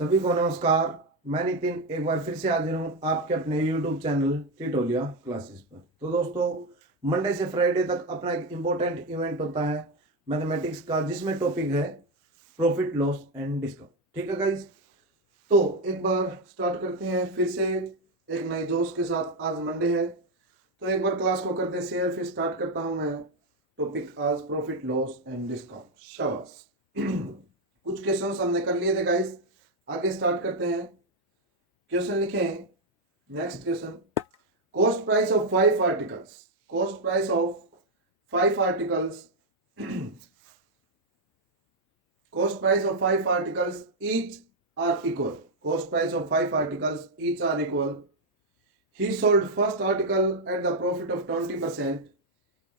सभी को नमस्कार। मैं नितिन एक बार फिर से हाजिर हूँ आपके अपने YouTube चैनल टिटोलिया क्लासेस पर। तो दोस्तों, मंडे से फ्राइडे तक अपना एक इम्पोर्टेंट इवेंट होता है मैथमेटिक्स का, जिसमें टॉपिक है प्रॉफिट लॉस एंड डिस्काउंट। ठीक है गाइज, तो एक बार स्टार्ट करते हैं फिर से एक नए जोश के साथ। आज मंडे है तो एक बार क्लास को करते हैं शेयर। फिर स्टार्ट करता हूँ मैं टॉपिक आज प्रॉफिट लॉस एंड डिस्काउंट। शाबाश। कुछ क्वेश्चंस हमने कर लिए थे गाइस, आगे स्टार्ट करते हैं। क्वेश्चन लिखें। Next question, cost price of 5 articles. Cost price of 5 articles cost price of 5 articles each are equal. Cost price of 5 articles each are equal. He sold first article at the profit of 20%.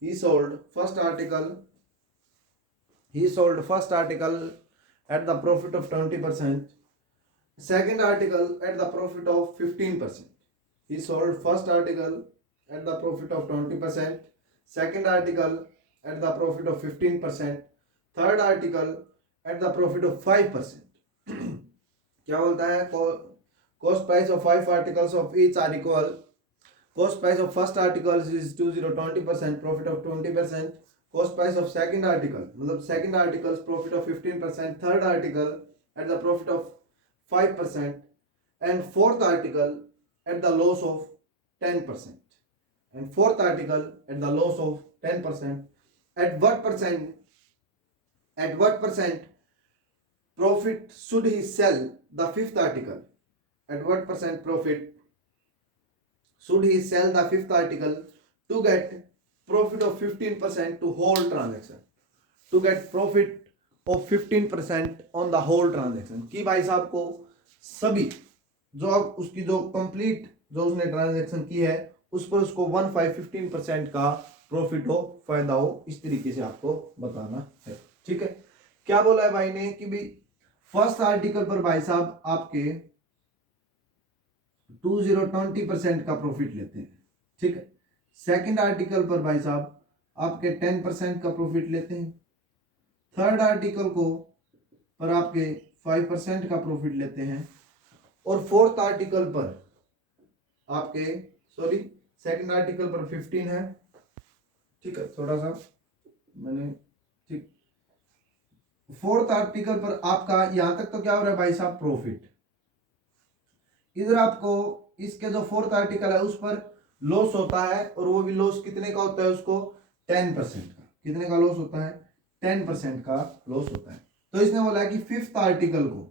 He sold first article at the profit of 20%. Second article at the profit of 15%. He sold first article at the profit of 20%. Second article at the profit of 15%. Third article at the profit of 5%. क्या बोलता है? Cost price of 5 articles of each are equal. Cost price of first article is 20% profit of 20%. Cost price of second article मतलब second article's profit of 15%. Third article at the profit of 5%. And fourth article at the loss of 10%. And fourth article at the loss of 10%. At what percent profit should he sell the fifth article? At what percent profit should he sell the fifth article to get profit of 15% to whole transaction? To get profit of 15% on the whole transaction. कि भाई साहब को सभी जो उसकी जो complete जो उसने ट्रांजैक्शन की है उस पर उसको 15% का प्रॉफिट हो, फायदा हो, इस तरीके से आपको बताना है। ठीक है, क्या बोला है भाई ने कि भाई फर्स्ट आर्टिकल पर भाई साहब आपके 20% का प्रॉफिट लेते हैं। ठीक है, सेकंड आर्टिकल पर भाई साहब आपके 10% का प्रॉफिट लेते हैं। थर्ड आर्टिकल को पर आपके 5% का प्रॉफिट लेते हैं। और फोर्थ आर्टिकल पर आपके सेकंड आर्टिकल पर 15 है। ठीक है, थोड़ा सा मैंने ठीक। फोर्थ आर्टिकल पर आपका यहां तक तो क्या हो रहा है भाई साहब प्रॉफिट। इधर आपको इसके जो फोर्थ आर्टिकल है उस पर लॉस होता है, और वो भी लॉस कितने का होता है? उसको 10% का। कितने का लॉस होता है? 10% का लॉस होता है। तो इसने बोला है कि फिफ्थ आर्टिकल को,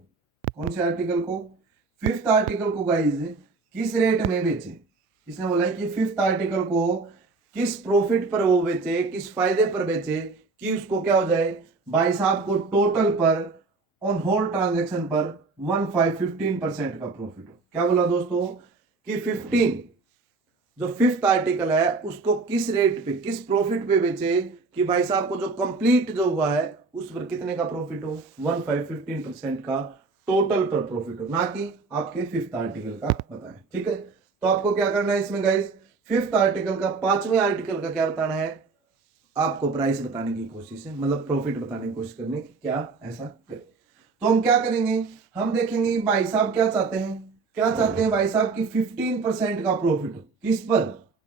कौन से आर्टिकल को? फिफ्थ आर्टिकल को गाइज किस रेट में बेचे? इसने बोला है कि फिफ्थ आर्टिकल को किस प्रॉफिट पर वो बेचे, किस फायदे पर बेचे कि उसको क्या हो जाए भाई साहब को टोटल पर ऑन होल ट्रांजेक्शन पर 15% का प्रॉफिट हो। क्या बोला दोस्तों कि 15 जो फिफ्थ आर्टिकल है उसको किस रेट पे, किस प्रॉफिट पे बेचे कि भाई साहब को जो कंप्लीट जो हुआ है उस पर कितने का प्रॉफिट हो? 15% का टोटल पर प्रॉफिट हो, ना कि आपके फिफ्थ आर्टिकल का बताएं। ठीक है, तो आपको क्या करना है इसमें गाइस, फिफ्थ आर्टिकल का, पांचवें आर्टिकल का क्या बताना है? आपको प्राइस बताने की कोशिश है, मतलब प्रॉफिट बताने की कोशिश करने की, क्या ऐसा करे। तो हम क्या करेंगे, हम देखेंगे भाई साहब क्या चाहते हैं भाई साहब की 15% का प्रॉफिट हो। किस पर?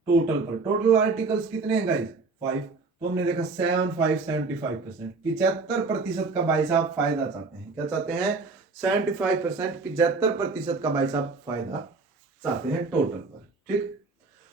टोटल पर। टोटल आर्टिकल्स कितने हैं गाइस? 5। तो हमने देखा 7 5 75%, 75% का भाई साहब फायदा चाहते हैं। क्या चाहते हैं? 75%, 75% का भाई साहब फायदा चाहते हैं टोटल पर। ठीक,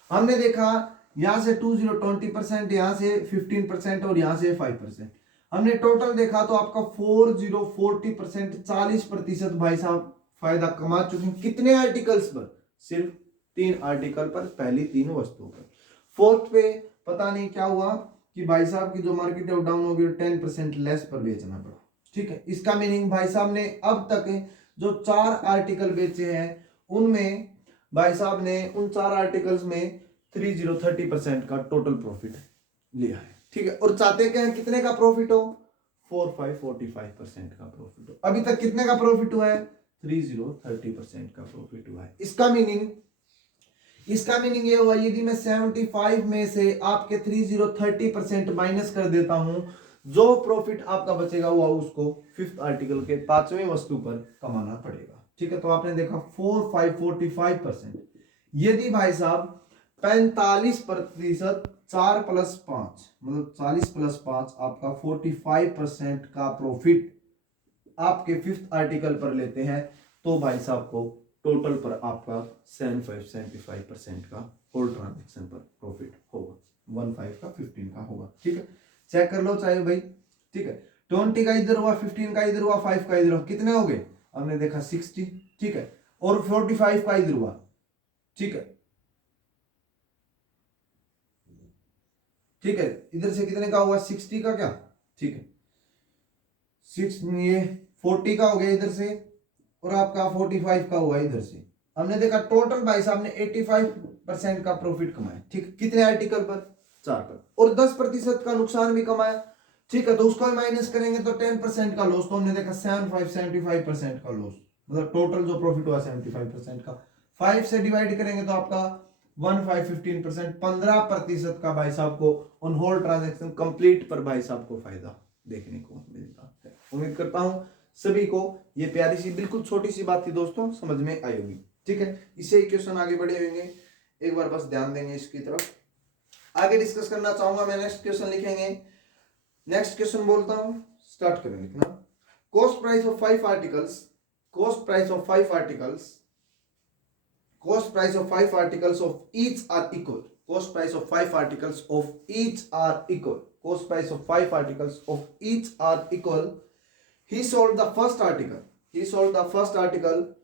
हमने देखा यहां से 20% यहां से 15% और यहां से 5%। हमने टोटल देखा तो आपका 40% 40% भाई साहब फायदा कमा चुके हैं। कितने आर्टिकल्स पर? सिर्फ 3 आर्टिकल पर, पहली 3 वस्तुओं पर। फोर्थ पे पता नहीं क्या हुआ कि भाई साहब की जो मार्केट है वो डाउन हो गई, 10% लेस पर बेचना पड़ा। ठीक है, इसका मीनिंग भाई साहब ने अब तक जो 4 आर्टिकल बेचे हैं उनमें भाई साहब ने उन 4 आर्टिकल्स में 30% का टोटल प्रॉफिट लिया है। ठीक है, और चाहते क्या है कितने का प्रॉफिट हो? 45% का प्रॉफिट हो। अभी तक कितने का प्रॉफिट हुआ है? 30% का प्रॉफिट हुआ है। इसका मीनिंग ये हुआ, यदि मैं 75 में से आपके 30% माइनस कर देता हूं, जो प्रॉफिट आपका बचेगा हुआ उसको फिफ्थ आर्टिकल के 5वें वस्तु पर कमाना पड़ेगा। ठीक है, तो आपने देखा 45% यदि भाई साहब 45% 4+5 मतलब 40+5 आपका 45% का प्रॉफिट आपके फिफ्थ आर्टिकल पर लेते हैं, तो भाई साहब को टोटल पर आपका 75% का होल ट्रांजेक्शन पर प्रॉफिट होगा, 15 का 15 का होगा। ठीक है, चेक कर लो चाहे भाई। ठीक है, 20 का इधर हुआ, 15 का इधर हुआ, 5 का इधर हुआ, कितने हो गए हमने देखा 60। ठीक है, और 45 का इधर हुआ। ठीक है, ठीक है, इधर से कितने का हुआ 60 का क्या। ठीक है, 6 ये 40 का हो गया इधर से, और आपका 45 का हुआ इधर से। हमने देखा टोटल भाई साहब ने 85% का प्रॉफिट कमाया। ठीक, कितने आर्टिकल पर 4 पर, और 10% का नुकसान भी कमाया। ठीक है, तो उसको माइनस करेंगे तो 10% का लॉस, तो हमने देखा 75% का लॉस, मतलब टोटल जो प्रॉफिट हुआ 75% का 5 से डिवाइड करेंगे तो आपका 15% 15% का भाई साहब को ऑन होल ट्रांजेक्शन कंप्लीट पर भाई साहब को फायदा देखने को मिलता है। उम्मीद करता हूं सभी को ये प्यारी सी बिल्कुल छोटी सी बात थी दोस्तों, समझ में आई होगी। ठीक है, इससे ही क्वेश्चन आगे बढ़े होंगे, एक बार बस ध्यान देंगे इसकी तरफ। आगे डिस्कस करना चाहूंगा मैं, नेक्स्ट क्वेश्चन लिखेंगे। नेक्स्ट क्वेश्चन बोलता हूं, स्टार्ट करें लिखना। Cost price of 5 articles, cost price of 5 articles, cost price of 5 articles of each are equal, cost price of 5 articles of each are equal, cost price of 5 articles of each are equal. He sold the first article, he sold the first article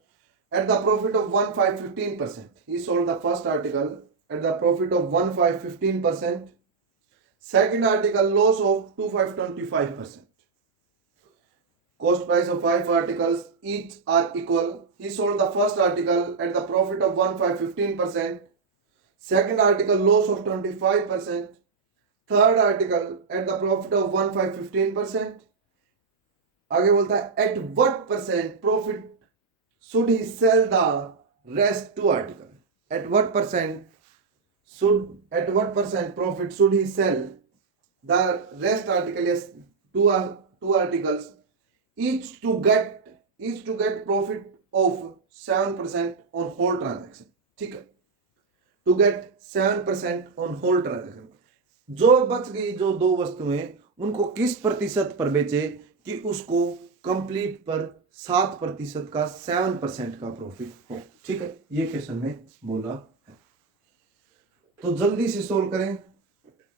at the profit of 1515%, he sold the first article at the profit of 1515%. Second article loss of 2525%. Cost price of 5 articles each are equal. He sold the first article at the profit of 1515%. Second article loss of 25%. Third article at the profit of 1515%. आगे बोलता है at what percent profit should he sell the rest 2 article? At what percent profit should he sell the rest article? Yes, two articles. Each to get profit of 7% on whole transaction. ठीक है, to get 7% on whole transaction. जो बच गई जो 2 वस्तुएं उनको किस प्रतिशत पर बेचे कि उसको कंप्लीट पर 7% का 7% का प्रॉफिट हो। ठीक है, ये क्वेश्चन में बोला है, तो जल्दी से सोल्व करें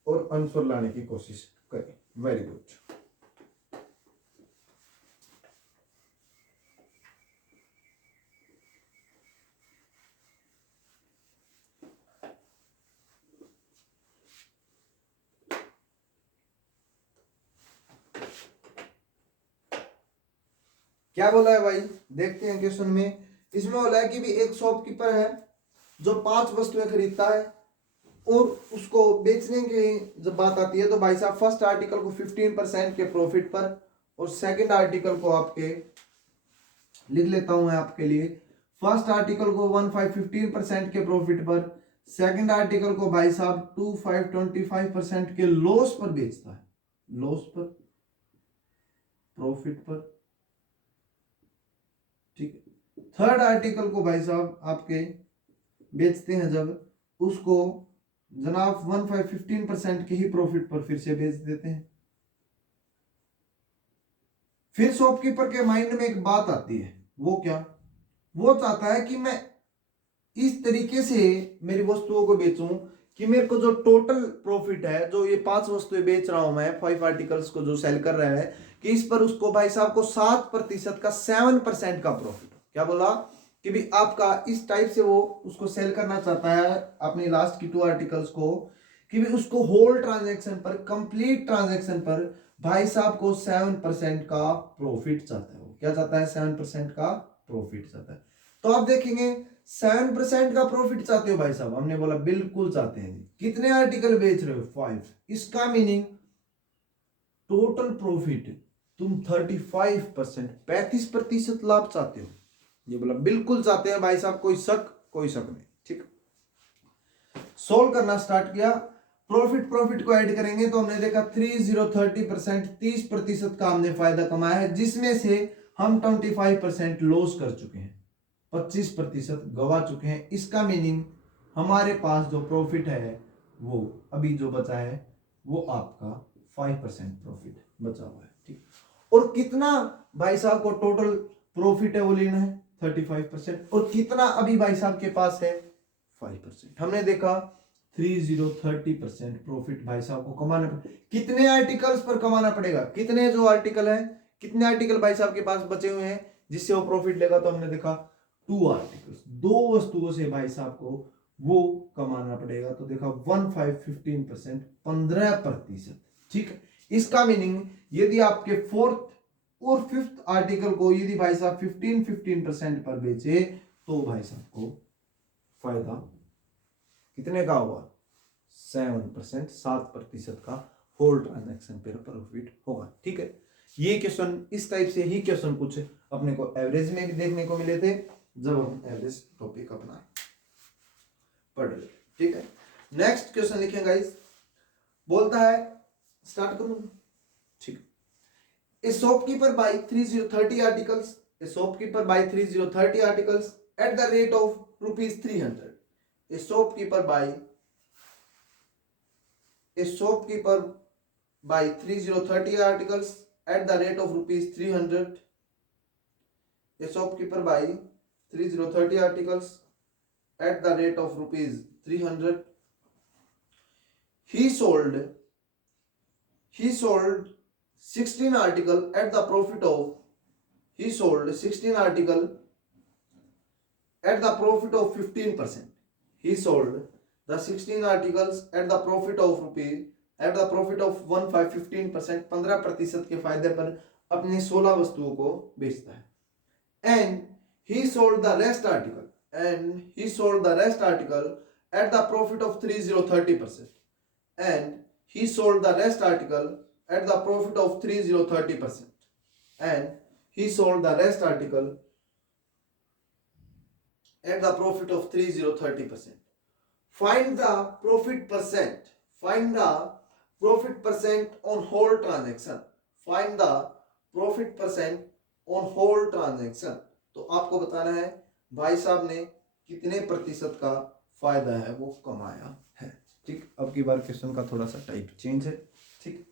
और आंसर लाने की कोशिश करें। Very good. क्या बोला है भाई, देखते हैं क्वेश्चन में। इसमें बोला है कि भी एक शॉपकीपर है जो 5 वस्तुएं खरीदता है और उसको बेचने की जब बात आती है तो भाई साहब फर्स्ट आर्टिकल को 15% के प्रॉफिट पर और सेकंड आर्टिकल को आपके लिख लेता हूं मैं आपके लिए, फर्स्ट आर्टिकल को 15% के प्रॉफिट पर, सेकंड आर्टिकल को भाई साहब 25% के लॉस पर बेचता है, लॉस पर प्रॉफिट पर। ठीक है, थर्ड आर्टिकल को भाई साहब आपके बेचते हैं जब, उसको जनाब 15% के ही प्रॉफिट पर फिर से बेच देते हैं। फिर शॉपकीपर के माइंड में एक बात आती है, वो क्या, वो चाहता है कि मैं इस तरीके से मेरी वस्तुओं को बेचूं कि मेरे को जो टोटल प्रॉफिट है, जो ये 5 वस्तुएं बेच रहा हूं मैं, 5 आर्टिकल्स को जो सेल कर रहा है, कि इस पर उसको भाई साहब को 7% का 7% का प्रॉफिट। क्या बोला कि भी आपका इस टाइप से वो उसको सेल करना चाहता है अपनी लास्ट की 2 आर्टिकल्स को, कि भी उसको होल ट्रांजैक्शन पर, कंप्लीट ट्रांजैक्शन पर भाई साहब को 7% का प्रॉफिट चाहता है। वो क्या चाहता है, 7% का प्रॉफिट चाहता है। तो आप देखेंगे 7% का प्रॉफिट चाहते हो भाई साहब, हमने बोला बिल्कुल चाहते हैं। कितने आर्टिकल बेच रहे हो, 5। इसका मीनिंग टोटल प्रॉफिट तुम 35% लाभ चाहते हो, ये बोला बिल्कुल चाहते हैं भाई साहब, कोई शक नहीं। ठीक, सोल्व करना स्टार्ट किया, प्रॉफिट को ऐड करेंगे तो हमने देखा 30% 30% का हमने फायदा कमाया है, जिसमें से हम 25% लॉस कर चुके हैं। 25% गवा चुके हैं। इसका मीनिंग हमारे पास जो प्रॉफिट है वो अभी जो बचा है वो आपका 5% प्रॉफिट बचा हुआ है, ठीक। और कितना भाई साहब को टोटल प्रॉफिट है वो लेना है 35%, और कितना अभी भाई साहब के पास है 5%। हमने देखा 30% प्रॉफिट भाई साहब को कमाना कितने आर्टिकल्स पर कमाना पड़ेगा, कितने जो आर्टिकल है, कितने आर्टिकल भाई साहब के पास बचे हुए हैं जिससे वो प्रॉफिट लेगा। तो हमने देखा 2 आर्टिकल्स, 2 वस्तुओं से भाई साहब को वो कमाना पड़ेगा। तो देखा 15% 15%, ठीक है। इसका मीनिंग यदि आपके फोर्थ और फिफ्थ आर्टिकल को यदि भाई साहब 15% पर बेचे तो भाई साहब को फायदा कितने का होगा 7%, 7% का होल ट्रांजैक्शन पर प्रॉफिट होगा, ठीक है। ये क्वेश्चन इस टाइप से ही क्वेश्चन कुछ अपने को एवरेज में भी देखने को मिले थे जब हम एवरेज टॉपिक अपना पढ़ रहे, ठीक है। नेक्स्ट क्वेश्चन लिखें गाइस, बोलता है, स्टार्ट करूं, ठीक है। A shopkeeper buy 3030 articles. A shopkeeper buy 3030 articles at the rate of rupees 300. A shopkeeper buy 3030 articles at the rate of rupees 300. A shopkeeper buy 3030 articles at the rate of rupees 300. He sold 16 article at the profit of 15%. He sold the 16 articles at the profit of 15%, 15% के फायदे पर अपनी 16 वस्तुओं को बेचता है। And he sold the rest article at the profit of 3030%. And he sold the rest article at the profit of 3030%. And he sold the rest article at the profit of 3030%. Find the profit percent on whole transaction. Find the profit percent on whole transaction. तो आपको बताना है भाई साहब ने कितने प्रतिशत का फायदा है वो कमाया है, ठीक। अब की बार क्वेश्चन का थोड़ा सा टाइप चेंज है, ठीक।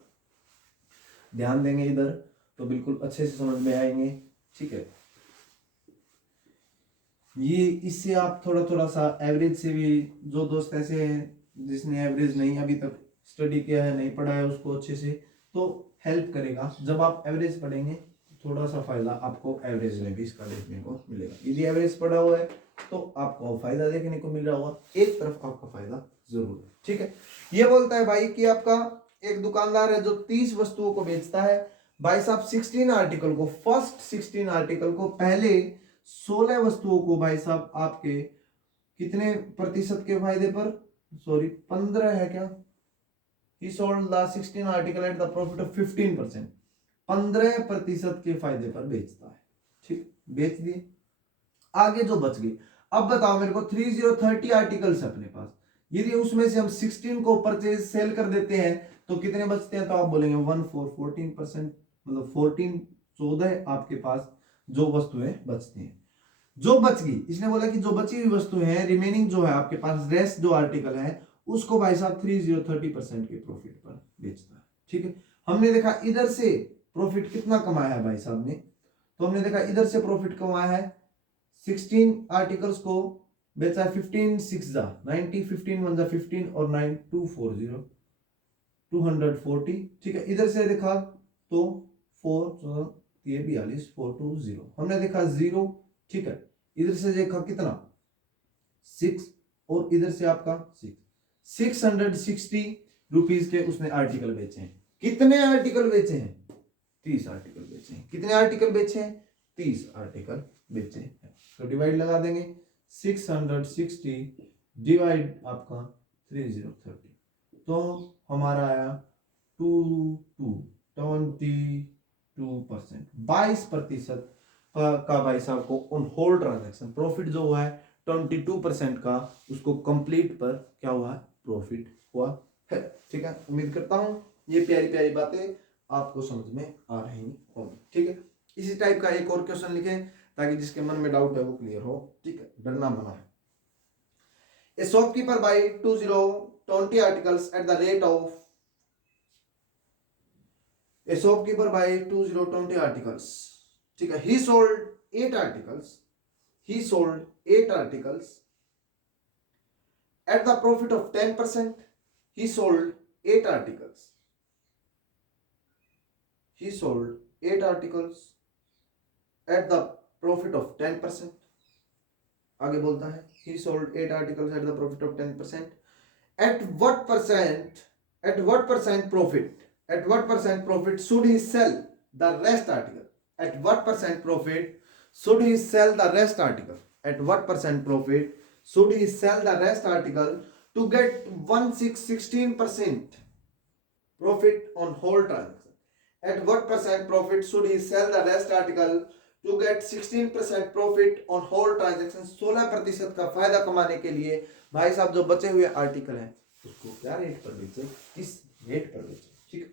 ध्यान देंगे इधर तो बिल्कुल अच्छे से समझ में आएंगे, ठीक है। ये इससे आप थोड़ा सा एवरेज से भी, जो दोस्त ऐसे हैं जिसने एवरेज नहीं अभी तक स्टडी किया है, नहीं पढ़ा है उसको अच्छे से, तो हेल्प करेगा। जब आप एवरेज पढ़ेंगे थोड़ा सा फायदा आपको एवरेज में भी इसका देखने को मिलेगा। यदि एवरेज पढ़ा हुआ है तो आपको फायदा देखने को मिल रहा होगा, एक तरफ आपका फायदा जरूर है, ठीक है। ये बोलता है भाई कि आपका एक दुकानदार है जो 30 वस्तुओं को बेचता है। भाई साहब 16 आर्टिकल को, फर्स्ट 16 आर्टिकल को, पहले 16 वस्तुओं को भाई साहब आपके कितने प्रतिशत के फायदे पर, सॉरी 15 है क्या, he sold the 16 article at the profit of 15%, 15% के फायदे पर बेचता है, ठीक। बेच दिए, आगे जो बच गई, अब बताओ मेरे को 3030 आर्टिकल्स अपने पास, यदि उसमें से हम 16 को परचेज सेल कर देते हैं तो कितने बचते हैं, तो आप बोलेंगे 14% मतलब 14 आपके पास जो वस्तुएं बचती हैं। जो बच गई, इसने बोला कि जो बची हुई वस्तुएं हैं, रिमेनिंग जो है आपके पास रेस्ट जो आर्टिकल है उसको भाई साहब 30% के प्रॉफिट पर बेचता है, ठीक है। हमने देखा इधर से प्रॉफिट कितना कमाया है भाई साहब ने, तो हमने देखा इधर से प्रॉफिट कमाया है 16 आर्टिकल्स को बेचा है 15 6 90, 15 1 15 और 9 240 240, ठीक है। इधर से देखा तो 4 42 420, हमने देखा 0, ठीक है। इधर से देखा कितना 6 और इधर से आपका 660 रुपीज के उसने आर्टिकल बेचे हैं। कितने आर्टिकल बेचे हैं, 30 आर्टिकल बेचे हैं। कितने आर्टिकल बेचे हैं, 30 आर्टिकल बेचे हैं। तो डिवाइड लगा देंगे, 660 डिवाइड आपका 3030, तो हमारा आया 22% 22% का भाई साहब को ऑन होल ट्रांजैक्शन प्रॉफिट जो हुआ है 22% का, उसको कंप्लीट पर क्या हुआ है, प्रॉफिट हुआ है, ठीक है। उम्मीद करता हूं ये प्यारी प्यारी बातें आपको समझ में आ रही होंगी, ठीक है। इसी टाइप का एक और क्वेश्चन लिखें ताकि जिसके मन में डाउट है वो क्लियर हो, ठीक है, डरना मना है। A shopkeeper buy 2020 articles at the rate of A shopkeeper buy 2020 articles. ठीक है, he sold 8 articles. He sold 8 articles at the profit of 10%. He sold 8 articles. He sold 8 articles at the profit of 10%. आगे बोलता है he sold 8 articles at the profit of 10%. At what percent? At what percent profit? At what percent profit should he sell the rest article? At what percent profit should he sell the rest article? At what percent profit should he sell the rest article to get 16% profit on whole transaction? At what percent profit should he sell the rest article to get 16% profit on whole transaction? 16% का फायदा कमाने के लिए भाई साहब जो बचे हुए आर्टिकल हैं उसको क्या रेट पर बेचे, किस रेट पर बेचे, ठीक है।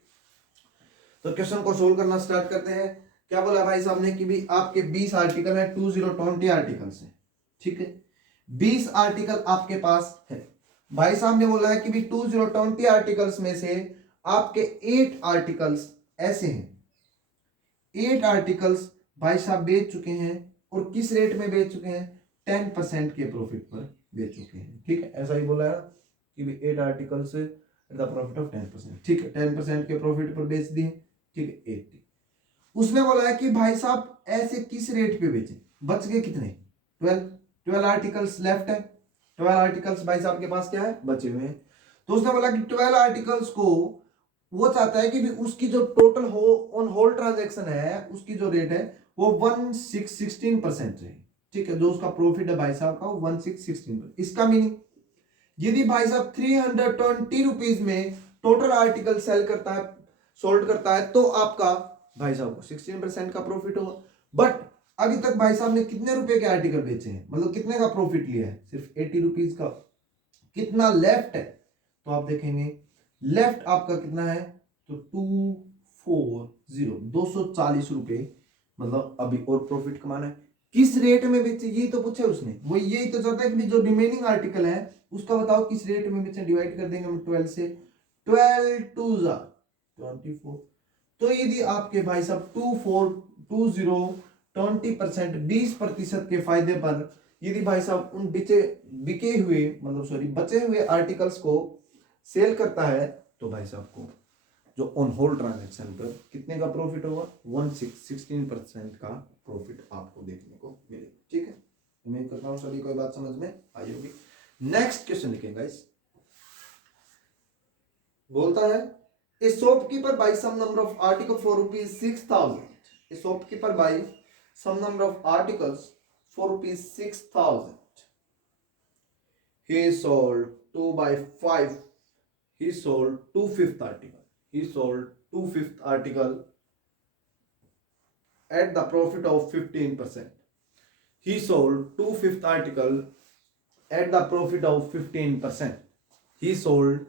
तो क्वेश्चन को सोल्व करना स्टार्ट करते हैं। क्या बोला भाई साहब ने कि भी आपके 20 आर्टिकल है, 2020 आर्टिकल्स है, ठीक है, 20 आर्टिकल आपके पास है। भाई साहब ने बोला है कि भी 2020 आर्टिकल्स में से आपके 8 आर्टिकल्स ऐसे हैं, 8 आर्टिकल्स भाई साहब बेच चुके हैं और किस रेट में बेच चुके हैं, 10% के प्रॉफिट पर बेच चुके हैं, ठीक है। ऐसा ही बोला है कि भी 8 articles at the profit of 10%, ठीक है, 10% के प्रॉफिट पर बेच दिए, ठीक है, 80। उसने बोला है कि भाई साहब ऐसे किस रेट पे बेचे, बच गए कितने, 12 आर्टिकल्स लेफ्ट है, 12 आर्टिकल्स भाई साहब के पास क्या है, बचे हुए हैं। तो उसने बोला कि 12 आर्टिकल्स को वो चाहता है कि भी उसकी जो टोटल हो ऑन होल ट्रांजैक्शन है उसकी जो रेट है वो 16% रहे, ठीक है, जो उसका प्रॉफिट है भाई साहब का 1616। इसका मीनिंग यदि भाई साहब 320 रुपीज में टोटल आर्टिकल सेल करता है, सोल्ड करता है, तो आपका भाई साहब को 16% का प्रॉफिट होगा। बट अभी तक भाई साहब ने कितने रुपए के आर्टिकल बेचे हैं, मतलब कितने का प्रॉफिट लिया है, सिर्फ 80 रुपीज का। कितना लेफ्ट है, तो आप देखेंगे लेफ्ट आपका कितना है, तो 240 रुपए, मतलब अभी और प्रॉफिट कमाना है। किस रेट में बेचे, यही तो पूछे उसने, वो यही तो चाहता है कि जो रिमेनिंग आर्टिकल है उसका बताओ किस रेट में बेचे। डिवाइड कर देंगे हम 12 से, 12 2 24। तो यदि आपके भाई साहब 20% के फायदे पर यदि भाई साहब उन बिके हुए मतलब सॉरी बचे हुए आर्टिकल्स को सेल करता है तो भाई साहब को जो ऑन होल ट्रांजैक्शन पर कितने का प्रॉफिट होगा, 16% का प्रॉफिट आपको देखने को मिलेगा, ठीक है। उम्मीद करता हूं सभी को बात समझ में आई होगी। नेक्स्ट क्वेश्चन लिखेंगे गाइस। बोलता है a shopkeeper buy some number of article for ₹6,000। A shopkeeper buy some number of articles for ₹6,000। he sold 2 by 5 he sold 2/5 article. He sold 2/5 article at the profit of 15%. He sold 2/5 article at the profit of 15%. He sold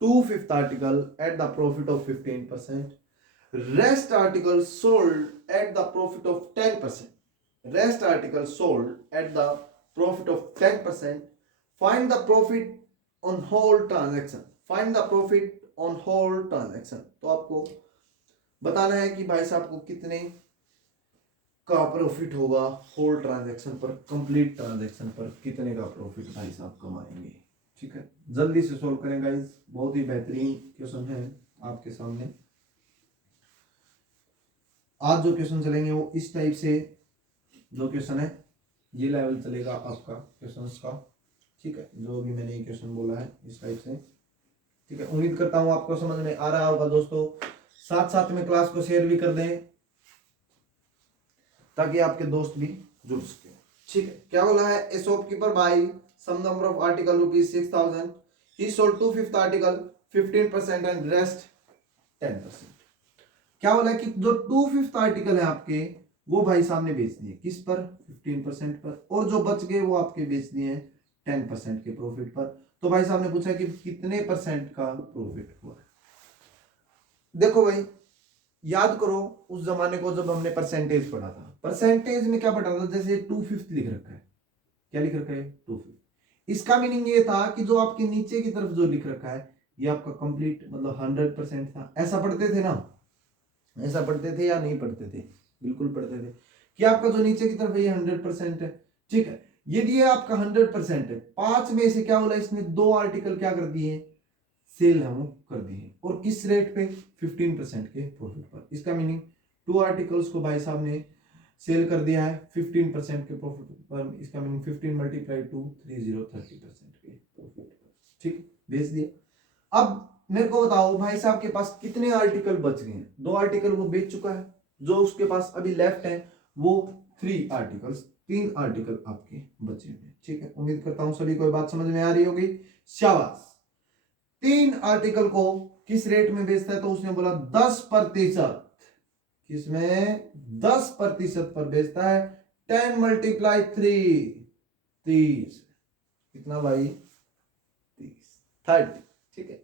2/5 article at the profit of 15%. Rest article sold at the profit of 10%. Rest article sold at the profit of 10%. Find the profit on whole transaction. Find the profit on whole transaction. तो आपको बताना है कि भाई साहब को कितने का प्रॉफिट होगा होल ट्रांजैक्शन पर, कंप्लीट ट्रांजैक्शन पर कितने का प्रॉफिट भाई साहब कमाएंगे, ठीक है। जल्दी से सोल्व करें गाइस, बहुत ही बेहतरीन क्वेश्चन है आपके सामने। आज जो क्वेश्चन चलेंगे वो इस टाइप से, जो क्वेश्चन है ये लेवल चलेगा आपका क्वेश्चंस का, ठीक है, जो भी मैंने ये क्वेश्चन बोला है इस टाइप से, ठीक है। उम्मीद करता हूं आपको समझ में आ रहा होगा दोस्तों। साथ साथ में क्लास को शेयर भी कर दें ताकि आपके दोस्त भी जुड़ सके, ठीक है। क्या बोला है, a shopkeeper buy some number of article ₹6,000। He sold 2/5 article 15% and rest 10%। क्या बोला है कि जो 2/5 आर्टिकल है आपके वो भाई साहब ने बेच दिए किस पर, 15% पर, और जो बच गए वो आपके बेच दिए 10% के प्रॉफिट पर। तो भाई साहब ने पूछा कि कितने % का प्रॉफिट हुआ। देखो भाई याद करो उस जमाने को जब हमने परसेंटेज पढ़ा था, परसेंटेज में क्या पढ़ा था, जैसे 2/5 लिख रखा है, क्या लिख रखा है 2/5, इसका मीनिंग ये था कि जो आपके नीचे की तरफ जो लिख रखा है ये आपका कंप्लीट मतलब 100% था। ऐसा पढ़ते थे ना, ऐसा पढ़ते थे या नहीं पढ़ते थे? बिल्कुल पढ़ते थे कि आपका जो नीचे की तरफ है ये 100% है। ठीक है, यदि ये आपका 100% है, 5 में से क्या बोला इसने, 2 आर्टिकल क्या कर दिए, सेल हम कर दिए, और किस रेट पे, 15% के प्रॉफिट पर। इसका मीनिंग 2 आर्टिकल्स को भाई साहब ने सेल कर दिया है 15% के प्रॉफिट पर। इसका मीनिंग 15 मल्टीप्लाई 2 30% के प्रॉफिट पर। ठीक, बेच दिया। अब मेरे को बताओ भाई साहब के पास कितने आर्टिकल बच गए हैं? 2 आर्टिकल वो बेच चुका है, जो उसके पास अभी लेफ्ट है वो 3 आर्टिकल्स, 3 आर्टिकल आपके बचे हुए हैं। ठीक है, उम्मीद करता हूं सभी को बात समझ में आ रही होगी। शाबाश। 3 आर्टिकल को किस रेट में बेचता है? तो उसने बोला 10%। किसमें? 10% पर बेचता है। 10 मल्टीप्लाई 3 30, कितना भाई? 30। ठीक है,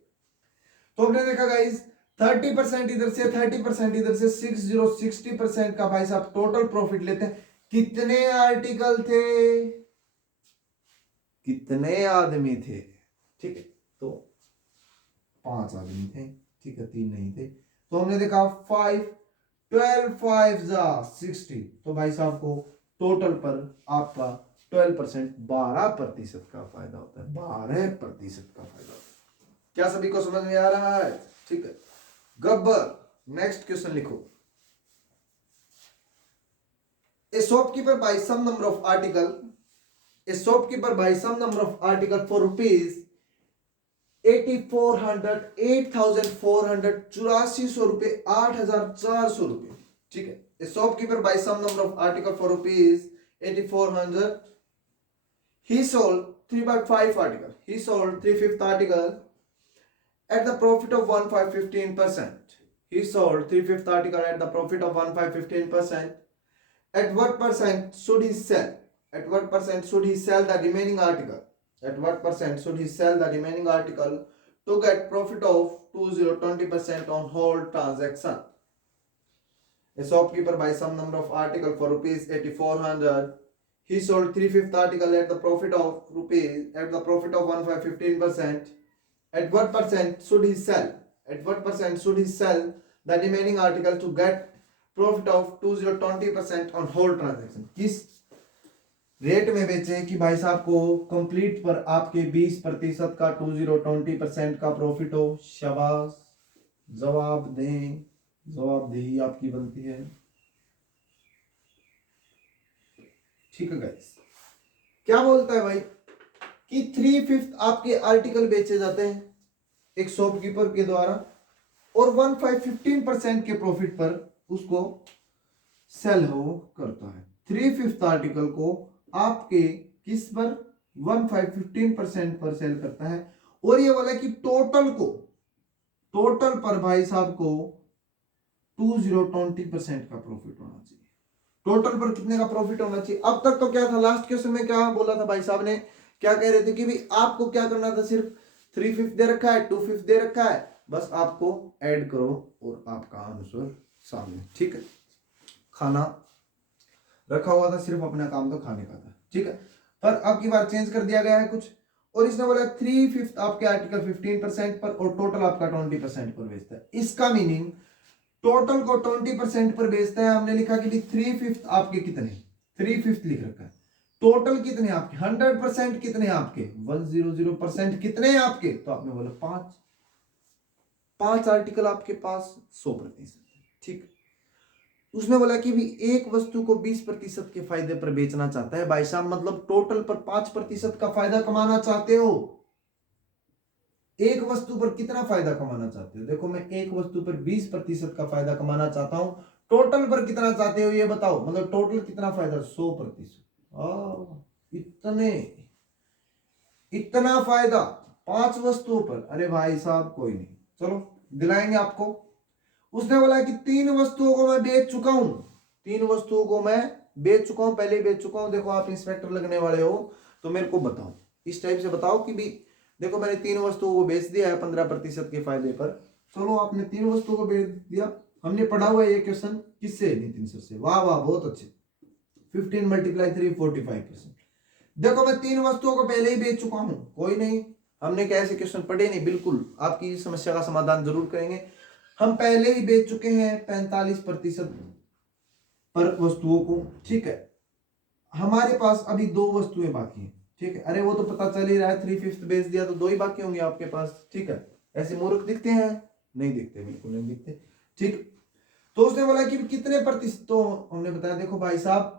तो हमने देखा गाइस 30% इधर से 30% इधर से 60% का भाई साहब टोटल प्रॉफिट लेते हैं। कितने आर्टिकल थे, कितने आदमी थे? ठीक है, तो 5 आदमी थे। ठीक है, 3 नहीं थे। तो हमने देखा 5 12 5 60, तो भाई साहब को टोटल पर आपका 12% 12% का फायदा होता है, 12% का फायदा होता है। क्या सभी को समझ में आ रहा है? ठीक है, गब्बर नेक्स्ट क्वेश्चन लिखो। A shopkeeper buy some number of article, a shopkeeper buy some number of article for rupees 8400 8400 रुपए 8400 रुपए। ठीक है, a shopkeeper buy some number of article for rupees 8400, he sold 3/5 article, he sold 3/5 article at the profit of 1/5 15%. He sold 3/5 article at the profit of 1/5 15%. At what percent should he sell? At what percent should he sell the remaining article? At what percent should he sell the remaining article to get profit of 20% on whole transaction? A shopkeeper buys some number of article for rupees 8400. He sold 3/5 article at the profit of rupees at the profit of 1/5 15%. At what percent should he sell? At what percent should he sell the remaining article to get profit of 20% on whole transaction? किस rate में बेचे कि भाई साहब को complete पर आपके 20% का 20% का प्रॉफिट हो? शाबाश, जवाब दें, जवाबदेही आपकी बनती है। ठीक है गाइस, क्या बोलता है भाई कि 3/5 आपके आर्टिकल बेचे जाते हैं एक शॉपकीपर के द्वारा, और 1/5 15% के प्रॉफिट पर उसको सेल हो करता है। 3/5 आर्टिकल को आपके किस पर? 1/5 15% पर सेल करता है, और ये बोला कि टोटल को, टोटल पर भाई साहब को 20% का प्रॉफिट होना चाहिए। टोटल पर कितने का प्रॉफिट होना चाहिए? अब तक तो क्या था, लास्ट क्वेश्चन में क्या बोला था भाई साहब ने, क्या कह रहे थे कि भाई आपको क्या करना था, सिर्फ 3/5 दे रखा है, 2/5 दे रखा है, बस आपको ऐड करो और आपका आंसर सामने। ठीक है, खाना रखा हुआ था, सिर्फ अपना काम तो खाने का था। ठीक है, पर अब की बार चेंज कर दिया गया है कुछ, और इसने बोला 3/5 आपके आर्टिकल 15% पर और टोटल आपका 20% पर बेचता है। इसका मीनिंग टोटल को 20% पर बेचता है। हमने लिखा कि 3/5 आपके कितने, 3/5 लिख रखा है, टोटल कितने आपके, 100% कितने आपके, 100% कितने आपके, तो आपने बोला 5 आर्टिकल आपके पास 100%। ठीक, उसने बोला कि भी एक वस्तु को 20% के फायदे पर बेचना चाहता है भाई साहब, मतलब टोटल पर 5% का फायदा कमाना चाहते हो। एक वस्तु पर कितना फायदा कमाना चाहते हो? देखो, मैं एक वस्तु पर 20% का फायदा कमाना चाहता हूं, टोटल पर कितना चाहते हो ये बताओ, मतलब टोटल कितना फायदा? 100%। इतने, इतना फायदा 5 वस्तुओं पर? अरे भाई साहब कोई नहीं, चलो दिलाएंगे आपको। उसने बोला कि 3 वस्तुओं को मैं बेच चुका हूं, 3 वस्तुओं को मैं बेच चुका हूं, पहले ही बेच चुका हूं। देखो, आप इंस्पेक्टर लगने वाले हो तो मेरे को बताओ, इस टाइप से बताओ कि भी देखो मैंने 3 वस्तुओं को बेच दिया है 15% के फायदे पर। चलो, आपने 3 वस्तुओं को बेच दिया, हमने पढ़ा हुआ है ये क्वेश्चन किससे, नितिन सर से। वाह वाह बहुत अच्छे। 15 मल्टीप्लाई 3 45%। देखो मैं 3 वस्तुओं को पहले ही बेच चुका हूं, कोई नहीं, हमने क्या ऐसे क्वेश्चन पढ़े नहीं, बिल्कुल आपकी समस्या का समाधान जरूर करेंगे। हम पहले ही बेच चुके हैं 45% पर वस्तुओं को, ठीक है। हमारे पास अभी 2 वस्तुएं बाकी हैं, ठीक है। अरे वो तो पता चल ही रहा है, 3/5 बेच दिया तो 2 ही बाकी होंगे आपके पास, ठीक है। ऐसे मूर्ख दिखते हैं? नहीं दिखते, बिल्कुल नहीं दिखते, ठीक। तो उसने बोला कि कितने प्रतिशत, तो हमने बताया देखो भाई साहब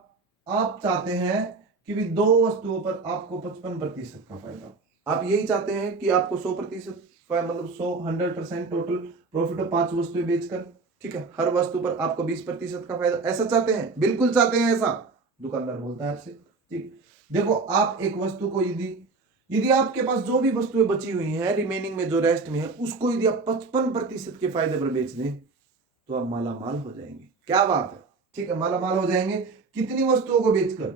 आप चाहते हैं कि भी 2 वस्तुओं पर आपको 55% का फायदा, आप यही चाहते हैं कि आपको 100% मतलब 100% टोटल प्रॉफिट ऑफ 5 वस्तुएं बेचकर, ठीक है, हर वस्तु पर आपको 20% का फायदा, ऐसा चाहते हैं? बिल्कुल चाहते हैं ऐसा, दुकानदार बोलता है आपसे, ठीक। देखो आप एक वस्तु को यदि आपके पास जो भी वस्तुएं बची हुई हैं रिमेनिंग में, जो रेस्ट में है, उसको यदि आप 55% के फायदे पर बेच दें तो आप माला माल हो जाएंगे। क्या बात है, ठीक है, माला माल हो जाएंगे। कितनी वस्तुओं को बेचकर?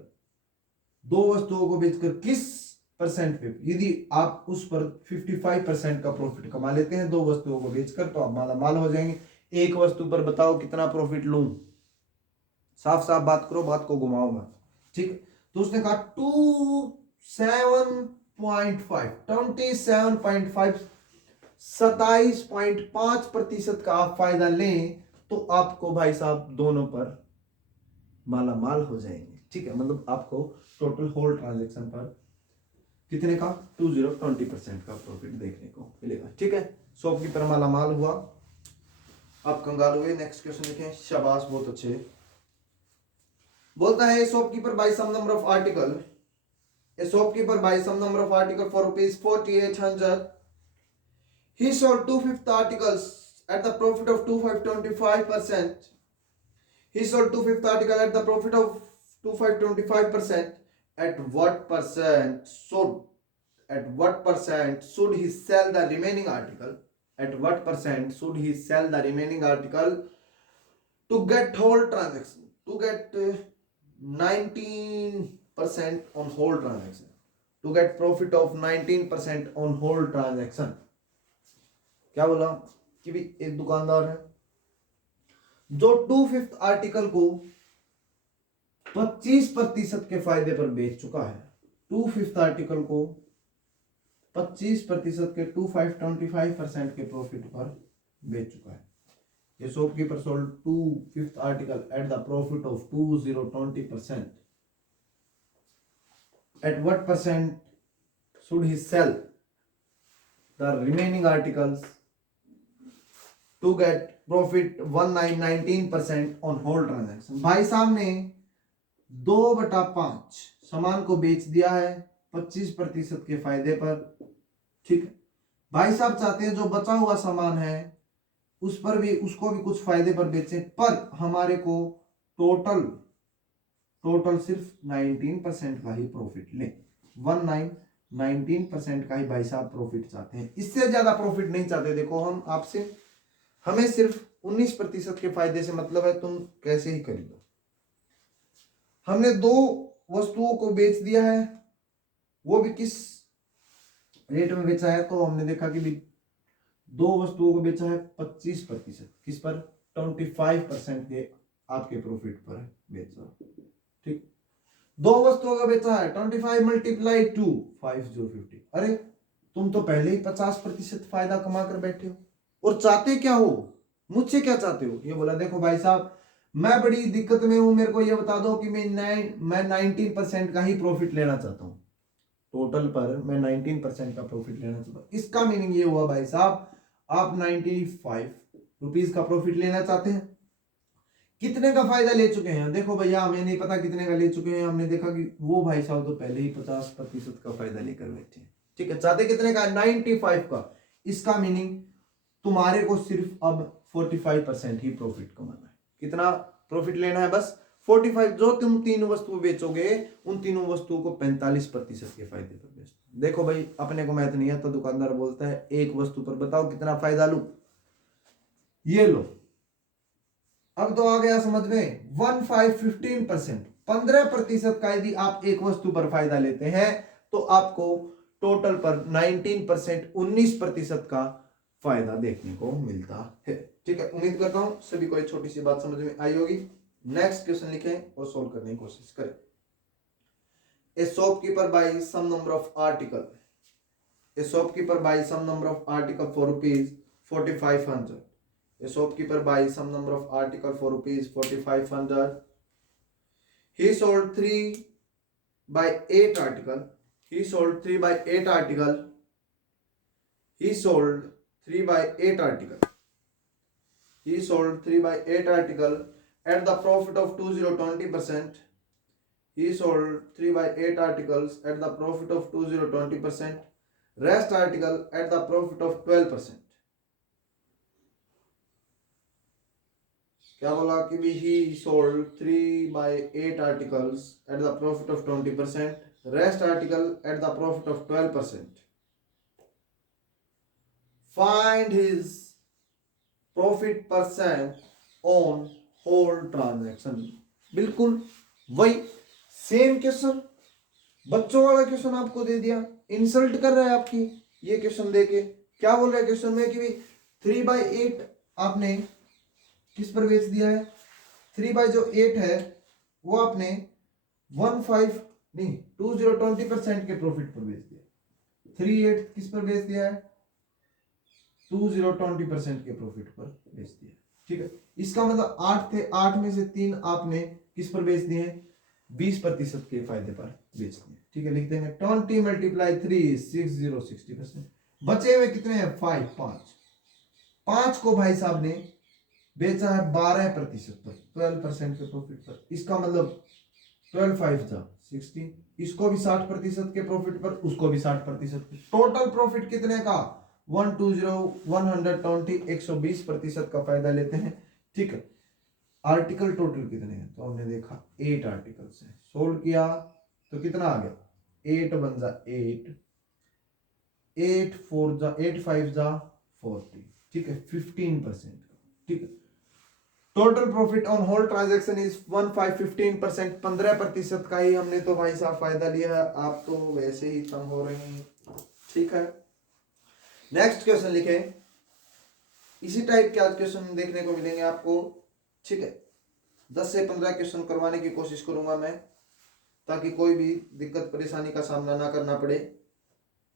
2 वस्तुओं को बेचकर। किस परसेंट पे? यदि आप उस पर 55% का प्रॉफिट कमा लेते हैं 2 वस्तुओं को बेचकर, तो आप माला माल हो जाएंगे। एक वस्तु पर बताओ कितना प्रॉफिट लूं, साफ साफ बात करो, बात को घुमाओ मत, ठीक है। तो उसने कहा 27.5 27.5% का आप फायदा लें तो आपको भाई साहब दोनों पर माला माल हो जाएंगे, ठीक है। मतलब आपको टोटल होल ट्रांजैक्शन पर कितने का 20% का प्रॉफिट देखने को मिलेगा, ठीक है। शॉपकीपर माला माल हुआ, आप कंगाल हुए। नेक्स्ट क्वेश्चन लिखें, शाबाश बहुत अच्छे। बोलता है shopkeeper buy some number of article, a shopkeeper buys some number of articles for rupees 4800. He sold 2/5 articles at the profit of 2525%. He sold 2/5 article at the profit of 2525%. At what percent should he sell the remaining article? At what percent should he sell the remaining article to get whole transaction? To get 19% on whole transaction, to get profit of 19% on whole transaction. क्या बोला कि भी एक दुकानदार है जो 2/5 article को 25% के फायदे पर बेच चुका है। 2/5 आर्टिकल को 25% के 25% के प्रॉफिट पर बेच चुका है। A shopkeeper sold 2/5 article at the profit of 20%. At what percent should he sell the remaining articles to get profit 19% on whole transaction? भाई साहब ने 2/5 सामान को बेच दिया है 25% के फायदे पर, ठीक है। भाई साहब चाहते हैं जो बचा हुआ सामान है उस पर भी, उसको भी कुछ फायदे पर बेचें, पर हमारे को टोटल सिर्फ 19% का ही प्रॉफिट ले। 19% का ही भाई साहब प्रॉफिट चाहते हैं, इससे ज्यादा प्रॉफिट नहीं चाहते। देखो हम आपसे, हमें सिर्फ 19% के फायदे से मतलब है, तुम कैसे ही खरीदो। हमने 2 वस्तुओं को बेच दिया है, वो भी किस रेट में बेचा है? तो हमने देखा कि 2 वस्तुओं को बेचा है 25%, किस पर? 25% के आपके प्रॉफिट पर बेचा, ठीक। 2 वस्तुओं का बेचा है 25 मल्टीप्लाई 2 5050। अरे तुम तो पहले ही 50% फायदा कमा कर बैठे हो और चाहते क्या हो, मुझसे क्या चाहते हो? ये बोला देखो भाई साहब मैं बड़ी दिक्कत में हूं, मेरे को ये बता दो कि मैं 19% का ही प्रॉफिट लेना चाहता हूं, टोटल पर मैं 19% का प्रॉफिट लेना चाहता हूं। इसका मीनिंग ये हुआ भाई साहब आप 95 रुपीज का प्रॉफिट लेना चाहते हैं। कितने का फायदा ले चुके हैं? देखो भैया हमें नहीं पता कितने का ले चुके हैं, हमने देखा कि वो भाई साहब तो पहले ही 50% का फायदा लेकर बैठे हैं, ठीक है। चाहते कितने का? 95 का। इसका मीनिंग तुम्हारे को सिर्फ अब 45% ही प्रॉफिट कमाना है। कितना प्रॉफिट लेना है? बस 45। जो तुम 3 वस्तु बेचोगे उन तीनों वस्तुओं को 45% के फायदे पर बेचो। देखो भाई अपने को मैथ नहीं आता, दुकानदार बोलता है एक वस्तु पर बताओ कितना फायदा लूं, ये लो। अब तो आ गया समझ में, 15% का यदि आप एक वस्तु पर फायदा लेते हैं तो आपको टोटल पर 19% 19% का फायदा देखने को मिलता है। ठीक है, उम्मीद करता हूं सभी को एक छोटी सी बात समझ में आई होगी। नेक्स्ट क्वेश्चन लिखें और सोल्व करने की कोशिश करें। A shopkeeper buy some number of article, a shopkeeper buy some number of article for rupees 4500, a shopkeeper buy some number of article for rupees 4500, he sold 3 by 8 article, he sold 3 by 8 article, he sold 3 by 8 article, he sold 3 by 8 article at the profit of 20% he sold 3 by 8 articles at the profit of 20%, rest article at the profit of 12%। क्या बोला कि भी he sold 3 by 8 articles at the profit of 20%, rest article at the profit of 12%। find his profit percent on whole transaction। बिल्कुल वही same question, बच्चों वाला question आपको दे दिया, इंसल्ट कर रहा है आपकी ये क्वेश्चन देके। क्या बोल रहा है क्वेश्चन में कि भी 3 by 8 आपने किस पर बेच दिया है, 3 by जो 8 है वो आपने 20% के प्रॉफिट पर बेच दिया। 3/8 किस पर बेच दिया है, 20% के प्रॉफिट पर बेच दिया। ठीक है, इसका मतलब 8 थे, 8 में से 3 आपने किस पर बेच दिए, 20% के फायदे पर बेच दिए। ठीक है, लिख देंगे 20 × 3 60%। बचे हुए कितने हैं, 5 को भाई साहब ने बेचा है 12% पर, 12% के प्रॉफिट पर। इसका मतलब 12 5 जा 60, इसको भी 60% के प्रॉफिट पर, उसको भी 60%। टोटल प्रॉफिट कितने का, 120 का फायदा लेते हैं। ठीक है, आर्टिकल टोटल कितने हैं, तो हमने देखा 8 आर्टिकल्स है, सोल्ड किया तो कितना आ गया, 8 बन जा 8, 8 4 जा 8 5 जा 40। ठीक है, 15%। ठीक है, total profit on whole transaction is 15% 15% का ही हमने तो भाई साहब फायदा लिया है। आप तो वैसे ही तंग हो रहे हैं। ठीक है, नेक्स्ट क्वेश्चन लिखें। इसी टाइप के आज क्वेश्चन देखने को मिलेंगे आपको। ठीक है, 10 से 15 क्वेश्चन करवाने की कोशिश करूंगा मैं, ताकि कोई भी दिक्कत परेशानी का सामना ना करना पड़े।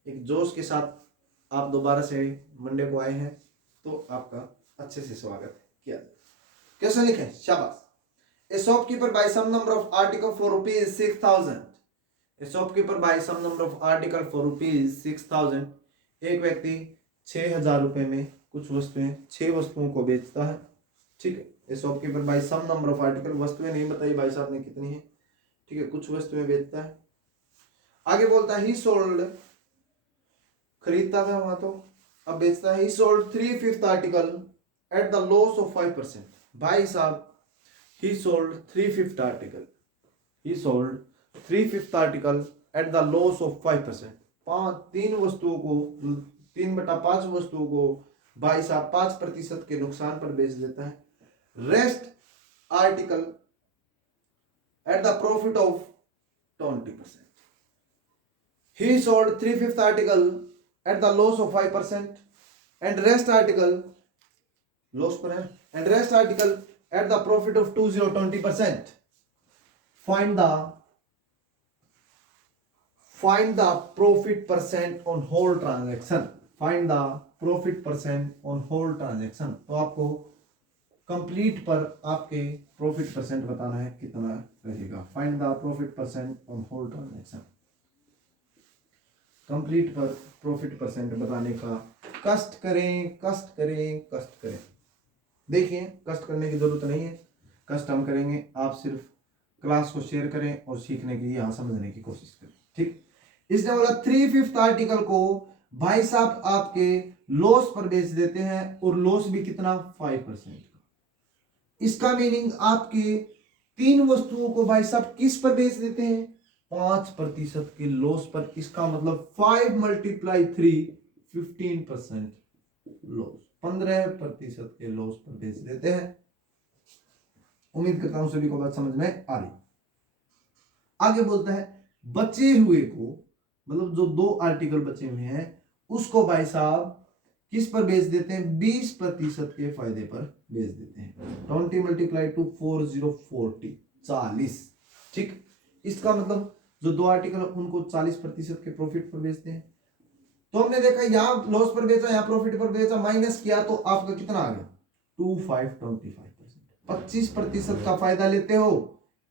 एक जोश के साथ आप दोबारा से मंडे को आए हैं तो आपका अच्छे से स्वागत किया। क्वेश्चन लिखें, शाबाश। A shopkeeper buy some number of article for rupees 6000, a shopkeeper buy some number of article for rupees 6000, एक व्यक्ति 6000 रुपए में कुछ वस्तुएं 6 वस्तुओं को बेचता है। ठीक है, a shopkeeper buy some number of article, वस्तुएं नहीं बताई भाई साहब ने कितनी है। ठीक है, कुछ वस्तुएं बेचता है। आगे बोलता है ही सोल्ड, खरीदता था वहां तो, अब बेचता है। ही sold 3/5 article at the loss of 5%। भाई साहब he sold 3/5 article, he sold 3/5 article at the loss of 5%। 3 वस्तुओं को 3/5 वस्तुओं को भाई साहब 5% के नुकसान पर बेच देता है। Rest article at the profit of 20%। he sold 3/5 article at the loss of 5% and rest article loss पर है, and rest article at the profit of 20% find the profit percent on whole transaction, find the profit percent on whole transaction। तो आपको complete पर आपके profit percent बताना है कितना रहेगा। Find the profit percent on whole transaction, complete पर profit percent बताने का कष्ट करें, कष्ट करें, कष्ट करें। देखिए, कष्ट करने की जरूरत नहीं है, कष्ट हम करेंगे। आप सिर्फ क्लास को शेयर करें और सीखने की, यहाँ समझने की कोशिश करें। ठीक, इसने बोला 3/5 आर्टिकल को भाई साहब आपके लॉस पर बेच देते हैं, और लॉस भी कितना, 5% का। इसका मीनिंग आपके 3 वस्तुओं को भाई साहब किस पर बेच देते हैं, 5% के लॉस पर। इसका मतलब 5 × 3 15% लॉस, 15% के लॉस पर बेच देते हैं। उम्मीद करता हूं सभी को बात समझ में आ रही। आगे बोलता है बचे हुए को, मतलब जो 2 आर्टिकल बचे हुए हैं उसको भाई साहब किस पर बेच देते हैं? 20% के फायदे पर बेच देते हैं। 20 मल्टीप्लाई टू 4040, 40। ठीक, इसका मतलब जो दो आर्टिकल उनको 40% के प्रॉफिट पर बेचते हैं। तो हमने देखा यहां लॉस पर बेचा, यहां प्रॉफिट पर बेचा, माइनस किया तो आपका कितना आ गया? 2525%। 25% का फायदा लेते हो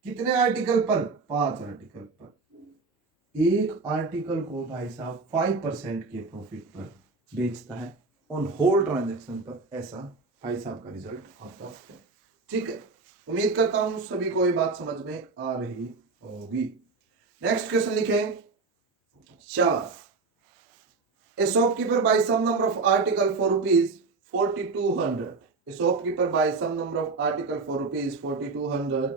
कितने आर्टिकल पर? 5 आर्टिकल पर। एक आर्टिकल को भाई साहब 5% के प्रॉफिट पर बेचता है ऑन होल ट्रांजैक्शन पर। ऐसा भाई साहब का रिजल्ट आता है। ठीक है, उम्मीद करता हूं सभी को ये बात समझ में आ रही होगी। नेक्स्ट क्वेश्चन लिखें 4। A shopkeeper buys some number of article for rupees 4200. A shopkeeper buys some number of article for rupees 4200.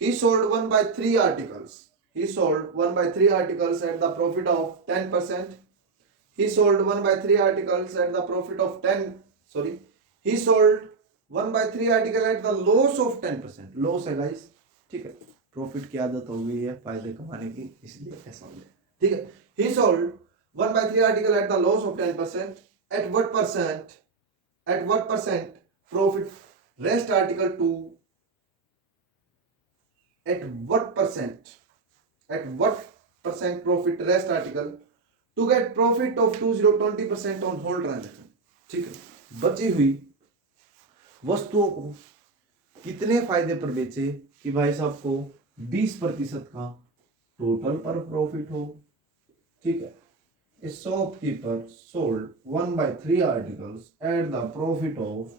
He sold 1 by 3 articles. He sold 1 by 3 articles at the profit of 10%. He sold 1 by 3 articles at the profit of 10. Sorry. He sold 1 by 3 article at the loss of 10%. Loss है guys. ठीक है. Profit की आदत हो गई है फायदे कमाने की, इसलिए ऐसा हो गया। ठीक है. He sold 1 by 3 article at the loss of 10%. At what percent? At what percent profit rest article to? At what percent? At what percent profit rest article to get profit of 20% on whole transaction? ठीक है, बची हुई वस्तुओं को कितने फायदे पर बेचे कि भाई साहब को 20% का टोटल पर प्रॉफिट हो। ठीक है, A shopkeeper sold 1 by 3 articles at the profit of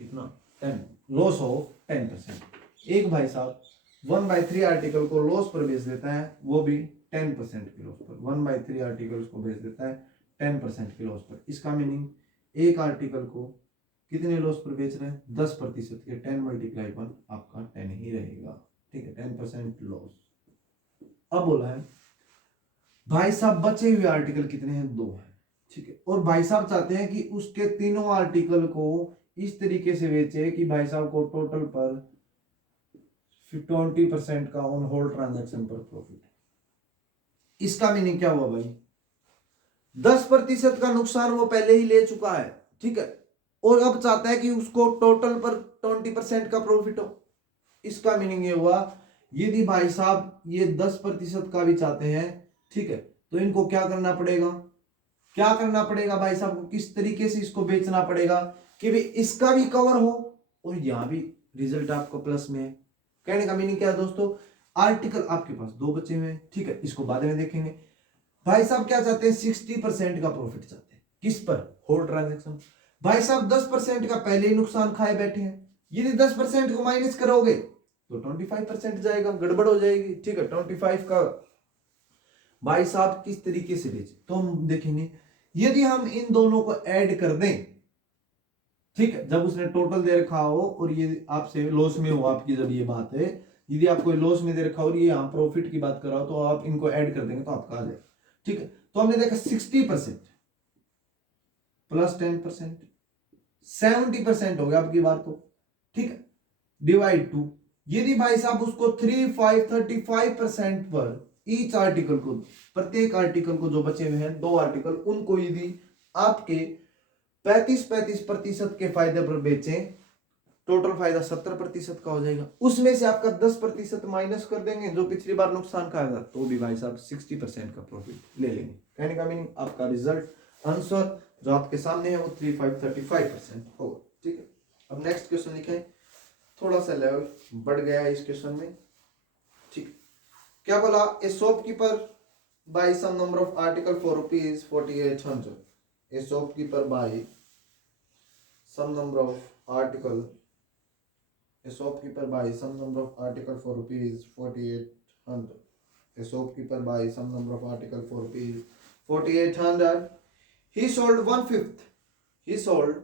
कितना? 10, loss of 10%। एक भाई साहब 1 by 3 आर्टिकल को लॉस पर बेच देता है, वो भी 10% की लॉस पर। 1 by 3 आर्टिकल्स को बेच देता है 10% की लॉस पर। इसका मीनिंग एक आर्टिकल को कितने लॉस पर बेच रहे हैं? 10% के 10 मल्टीप्लाई 1 आपका 10 ही रहेगा। ठीक है, 10% लॉस। अब बोला है भाई साहब बचे हुए आर्टिकल कितने हैं? 2 हैं। ठीक है, और भाई साहब चाहते हैं कि उसके तीनों आर्टिकल को इस तरीके से बेचे कि भाई साहब को टोटल पर 20% का ऑन होल ट्रांजैक्शन पर प्रॉफिट। इसका मीनिंग क्या हुआ भाई? 10% का नुकसान वो पहले ही ले चुका है। ठीक है, और अब चाहता है कि उसको टोटल पर 20% का प्रॉफिट हो। इसका मीनिंग ये हुआ यदि भाई साहब ये 10% का भी चाहते हैं, ठीक है, तो इनको क्या करना पड़ेगा? क्या करना पड़ेगा भाई साहब को? किस तरीके से इसको बेचना पड़ेगा कि भाई इसका भी कवर हो और यहां भी रिजल्ट आपको प्लस में है। कहने का मीनिंग क्या है दोस्तों? आर्टिकल आपके पास 2 बचे हुए हैं। ठीक है, इसको बाद में देखेंगे। भाई साहब क्या चाहते हैं? 60% का प्रॉफिट चाहते हैं। किस पर? Whole transaction. भाई साहब 10% का पहले ही नुकसान खाए बैठे हैं। यदि 10% को माइनस करोगे तो 25% जाएगा, गड़बड़ हो जाएगी। ठीक है, 25 का भाई साहब किस तरीके से बेचे तो हम देखेंगे। यदि हम इन दोनों को ऐड कर दें, ठीक है, जब उसने टोटल दे रखा हो और ये आपसे लॉस में हो, आपकी जब ये बात है, यदि आपको लॉस में दे रखा हो और ये यहां प्रॉफिट की बात कर रहा हो, तो आप इनको ऐड कर देंगे तो आपका आ जाएगा। ठीक है, तो हमने देखा 60% प्लस 10%, 70% हो गया आपकी बार तो। ठीक है, डिवाइड टू, यदि भाई साहब उसको 35% पर ईच आर्टिकल को, प्रत्येक आर्टिकल को जो बचे हुए हैं 2 आर्टिकल, उनको यदि आपके 35% के फायदे पर बेचें, टोटल फायदा 70% का हो जाएगा। उसमें से आपका 10% माइनस कर देंगे जो पिछली बार नुकसान खाएगा, तो भी भाई साहब 60% का प्रॉफिट ले लेंगे। कहने का मीनिंग आपका रिजल्ट आंसर जो आपके सामने है वो 35% होगा। ठीक है, अब नेक्स्ट क्वेश्चन लिखें। थोड़ा सा लेवल बढ़ गया है इस क्वेश्चन में। ठीक, क्या बोला? A shopkeeper buy some number of article for rupees 4800। A shopkeeper buy some number of article, a shopkeeper buys some number of article for rupees 4800. A shopkeeper buys some number of article for rupees 4800. He sold 1/5. He sold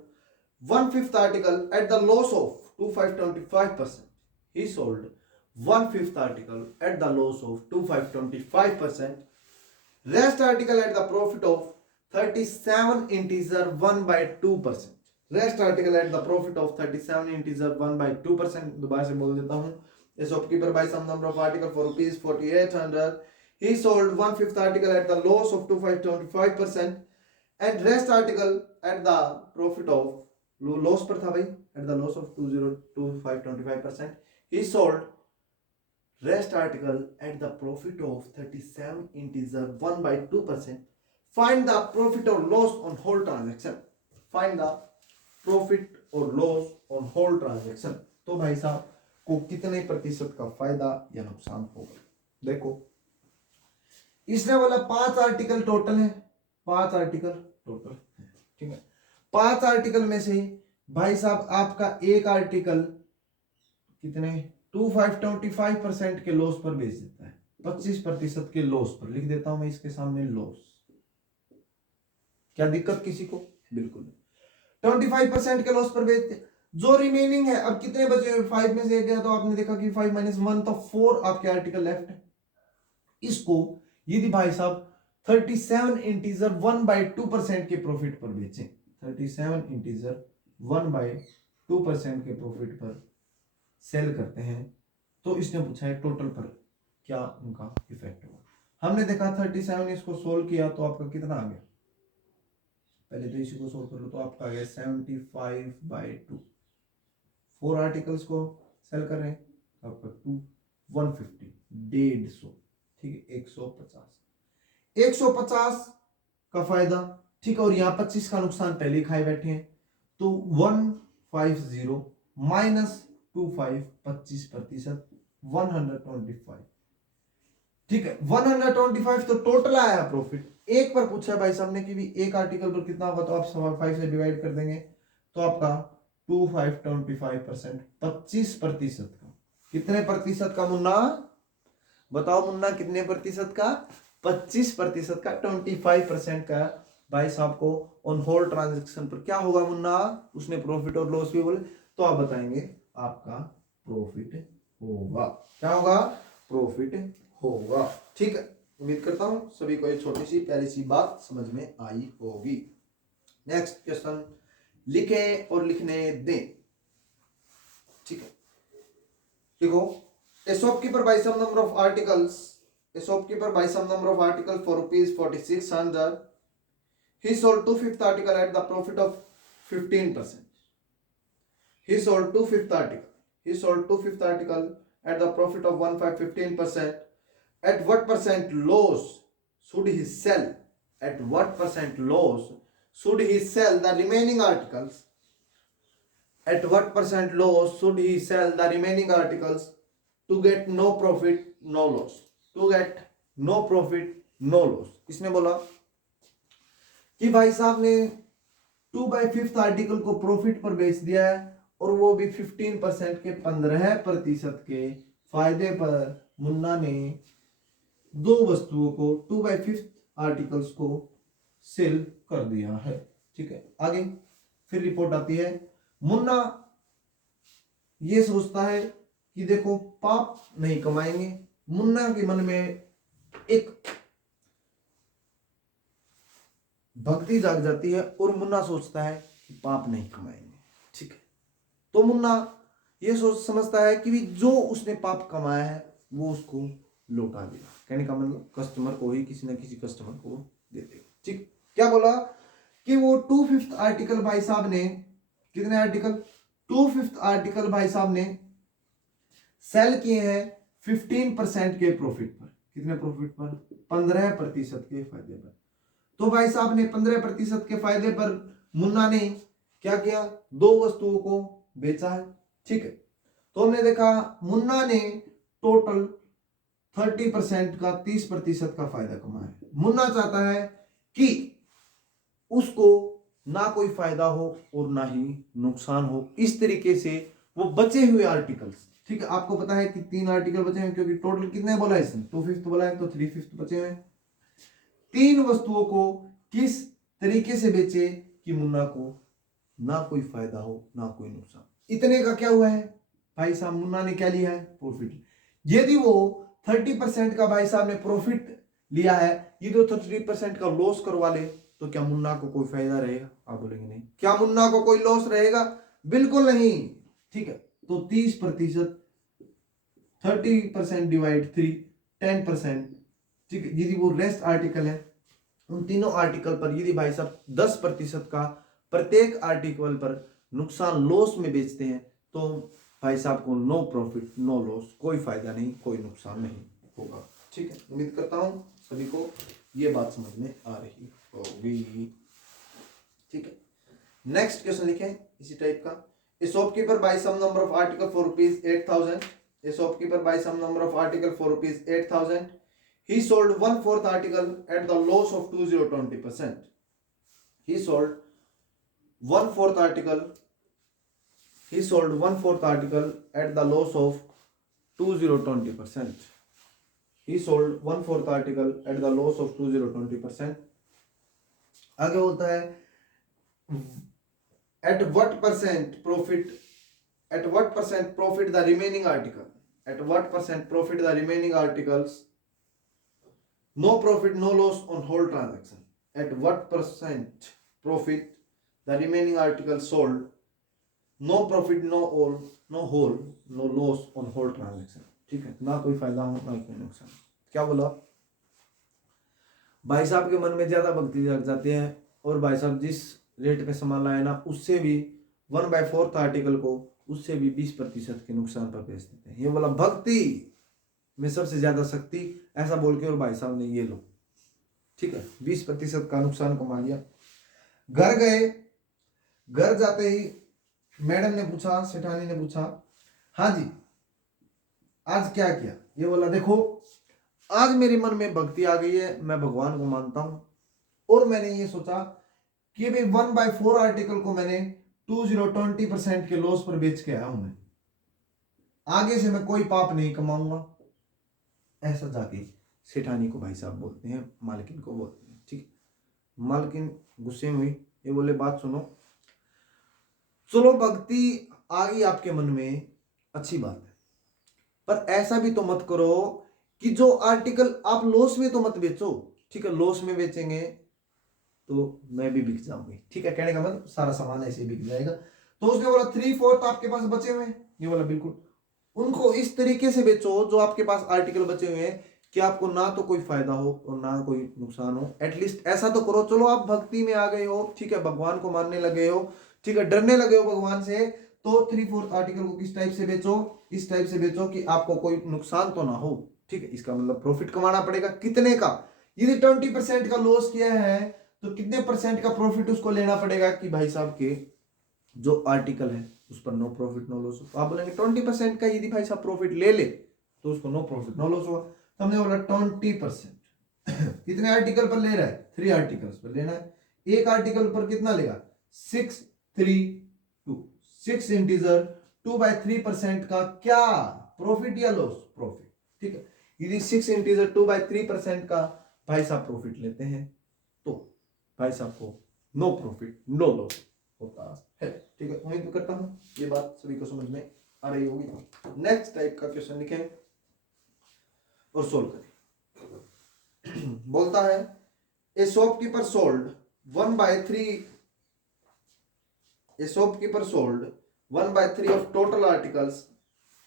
1/5 article at the loss of 2525%. He sold 1/5 article at the loss of 2525%. Rest article at the profit of 37 integer 1 by 2%. Rest article at the profit of 37 integer 1 by 2%। दोबारा से बोल देता हूं। A shopkeeper buy some number of article for rupees 4800। He sold 1/5 article at the loss of 2525%। And rest article at the profit of loss पर था भाई, at the loss of 2025 he sold rest article at the profit of 37 integer 1/2%. Find the profit और loss on whole transaction. Find the profit और loss on whole transaction. तो भाई साहब को कितने प्रतिशत का फायदा या नुकसान होगा. देखो इसने बोला 5 आर्टिकल टोटल है, 5 आर्टिकल टोटल है, ठीक है. 5 आर्टिकल में से भाई साहब आपका एक आर्टिकल कितने 25% के लॉस पर बेच देता है, 25% के लॉस पर. लिख देता हूं मैं इसके सामने लॉस. क्या दिक्कत किसी को? बिल्कुल नहीं. 25% के लॉस पर बेचते. जो रिमेनिंग है, अब कितने बचे? 5 में से एक गया तो आपने देखा कि 5 - 1 तो 4 आपके आर्टिकल लेफ्ट है. इसको यदि भाई साहब 37 इंटीजर 1/2% के प्रॉफिट पर बेचें, 37 इंटीजर 1/2% के प्रॉफिट पर सेल करते हैं, तो इसने पूछा है टोटल पर क्या उनका इफेक्ट होगा. हमने देखा 37, इसको सोल्व किया तो आपका कितना आ गया. पहले तो इसी को सोल्व कर लो तो आपका आ गया 75/2. 4 आर्टिकल्स को सेल कर रहे हैं तो आपका 150, 150, ठीक है, 150 का फायदा, ठीक है. और यहाँ 25 का नुकसान पहले ही खाए बैठे हैं, तो 150 माइनस 25, 25%, 125, ठीक है. 125 तो टोटल आया प्रॉफिट. एक पर पूछा है भाई साहब ने कि भी एक आर्टिकल पर कितना होगा, तो आप 5 से डिवाइड कर देंगे तो आपका 25% 25% का. कितने प्रतिशत का मुन्ना? बताओ मुन्ना, कितने प्रतिशत का? 25% का, 25% का भाई साहब को ऑन होल ट्रांजैक्शन पर क्या होगा मुन्ना? उसने प्रॉफिट और लॉस भी बोले तो आप बताएंगे आपका प्रॉफिट होगा. क्या होगा? प्रॉफिट होगा. ठीक है, उम्मीद करता हूं सभी को एक छोटी सी प्यारी सी बात समझ में आई होगी. नेक्स्ट क्वेश्चन लिखें और लिखने दें. ठीक है, देखो a shopkeeper buys some number of articles. A shopkeeper buys some number of articles for rupees 4600. He sold 2/5 article at the profit of 15%. He sold 2/5 article. He sold 2/5 article at the profit of 15%. At what percent loss should he sell? At what percent loss should he sell the remaining articles? At what percent loss should he sell the remaining articles to get no profit, no loss? To get no profit, no loss. इसने बोला कि भाई साहब ने 2/5 article को profit पर बेच दिया है और वो भी 15% के 15% के फायदे पर मुन्ना ने दो वस्तुओं को 2/5 आर्टिकल्स को सेल कर दिया है. ठीक है, आगे फिर रिपोर्ट आती है. मुन्ना ये सोचता है कि देखो पाप नहीं कमाएंगे. मुन्ना के मन में एक भक्ति जाग जाती है और मुन्ना सोचता है कि पाप नहीं कमाएंगे. ठीक है, तो मुन्ना ये सोच समझता है कि भी जो उसने पाप कमाया है वो उसको लौटा देगा. कहने का मतलब कस्टमर को ही, किसी ना किसी कस्टमर को दे देगा. ठीक, क्या बोला कि वो 2/5 आर्टिकल भाई साहब ने, कितने आर्टिकल? 2/5 आर्टिकल भाई साहब ने सेल किए हैं 15% के प्रॉफिट पर. कितने प्रॉफिट पर? 15% के फायदे पर. तो भाई साहब ने 15% के फायदे पर मुन्ना ने क्या किया? दो वस्तुओं को बेचा है. ठीक है, तो हमने देखा मुन्ना ने टोटल 30% का 30% का फायदा कमाया. मुन्ना चाहता है कि उसको ना कोई फायदा हो और ना ही नुकसान हो. इस तरीके से वो बचे हुए आर्टिकल्स, ठीक है, आपको पता है कि 3 आर्टिकल बचे हैं क्योंकि टोटल कितने बोला है इसने? 2/5 बोला है, तो 3/5 बचे हुए. 3 वस्तुओं को किस तरीके से बेचे कि मुन्ना को ना कोई फायदा हो ना कोई नुकसान. इतने का क्या हुआ है भाई साहब? मुन्ना ने क्या लिया है? प्रॉफिट. यदि वो 30% का भाई साहब ने प्रॉफिट लिया है, यदि 30% का लॉस करवा ले तो क्या मुन्ना को कोई फायदा रहेगा? आप बोलेंगे नहीं. क्या मुन्ना को कोई लॉस रहेगा? बिल्कुल नहीं. ठीक है, तो 30%, 30% डिवाइड 3, 10%. ठीक है, यदि वो रेस्ट आर्टिकल है उन तीनों आर्टिकल पर यदि भाई साहब 10% का प्रत्येक आर्टिकल पर नुकसान लॉस में बेचते हैं तो भाई साहब को नो प्रॉफिट नो लॉस, कोई फायदा नहीं, कोई नुकसान नहीं होगा। ठीक है, उम्मीद करता हूं सभी को ये बात समझ में आ रही होगी। ठीक है, नेक्स्ट क्वेश्चन लिखें इसी टाइप का। A shopkeeper buy some number of article for rupees 8,000। A shopkeeper buy some number of article for rupees 8,000। He sold 1/4 article at the loss of 20% He sold 1/4 article. He sold 1/4 article at the loss of 20% He sold 1/4 article at the loss of 20% आगे होता है at what percent profit the remaining article, at what percent profit the remaining articles, no profit no loss on whole transaction, at what percent profit the remaining articles sold, no profit no whole no loss on whole transaction। ठीक है, ना कोई फायदा हो ना कोई नुकसान। क्या बोला भाई साहब के मन में ज्यादा भक्ति लग जाती है और भाई साहब जिस रेट पे सामान लाए ना उससे भी 1/4 आर्टिकल को उससे भी 20% के नुकसान पर बेच देते हैं। ये बोला भक्ति में सबसे ज्यादा शक्ति, ऐसा बोल के और भाई साहब ने ये लो, ठीक है, 20% का नुकसान कमा लिया। घर गए, घर जाते ही मैडम ने पूछा, सेठानी ने पूछा, हाँ जी आज क्या किया? ये बोला देखो आज मेरे मन में भक्ति आ गई है, मैं भगवान को मानता हूं और मैंने ये सोचा कि भाई 1/4 आर्टिकल को मैंने 20% के लॉस पर बेच के आया हूं, मैं आगे से मैं कोई पाप नहीं कमाऊंगा। ऐसा जाके सेठानी को भाई साहब बोलते हैं, मालकिन को बोलते हैं। ठीक, मालकिन गुस्से में हुई, ये बोले बात सुनो, चलो भक्ति आ गई आपके मन में, अच्छी बात है, पर ऐसा भी तो मत करो कि जो आर्टिकल आप लॉस में तो मत बेचो। ठीक है, लॉस में बेचेंगे तो मैं भी बिक जाऊंगी। ठीक है, कहने का मतलब सारा सामान ऐसे बिक जाएगा। तो उसने बोला 3/4 आपके पास बचे हुए हैं। ये बोला बिल्कुल, उनको इस तरीके से बेचो जो आपके पास आर्टिकल बचे हुए हैं कि आपको ना तो कोई फायदा हो और ना कोई नुकसान हो। एटलीस्ट ऐसा तो करो, चलो आप भक्ति में आ गए हो, ठीक है, भगवान को मानने लगे हो, ठीक है, डरने लगे हो भगवान से, तो 3/4 आर्टिकल को किस टाइप से बेचो, इस टाइप से बेचो कि आपको कोई नुकसान तो ना हो। ठीक है, इसका मतलब प्रॉफिट कमाना पड़ेगा कितने का? यदि 20% का लॉस किया है तो कितने परसेंट का प्रॉफिट उसको लेना पड़ेगा कि भाई साहब के जो आर्टिकल है उस पर नो प्रॉफिट नो लॉस। आप बोलेंगे 20% का यदि भाई साहब प्रॉफिट ले ले तो उसको नो प्रॉफिट नो लॉस होगा। तो हमने बोला 20% कितने आर्टिकल पर ले रहा है? 3 आर्टिकल्स पर लेना है। एक आर्टिकल पर कितना लेगा? 632 6 इंटीजर 2/3% का क्या प्रॉफिट या लॉस? प्रॉफिट। ठीक है, यदि 6 इंटीजर 2/3% का भाई साहब प्रॉफिट लेते हैं तो भाई साहब को नो प्रॉफिट नो लॉस होता है। ठीक है, उम्मीद करता हूं ये बात सभी को समझ में आ रही होगी। नेक्स्ट टाइप का क्वेश्चन लिखें और सोल्व करें। बोलता है a shopkeeper sold 1/3 A shopkeeper sold 1/3 of total articles.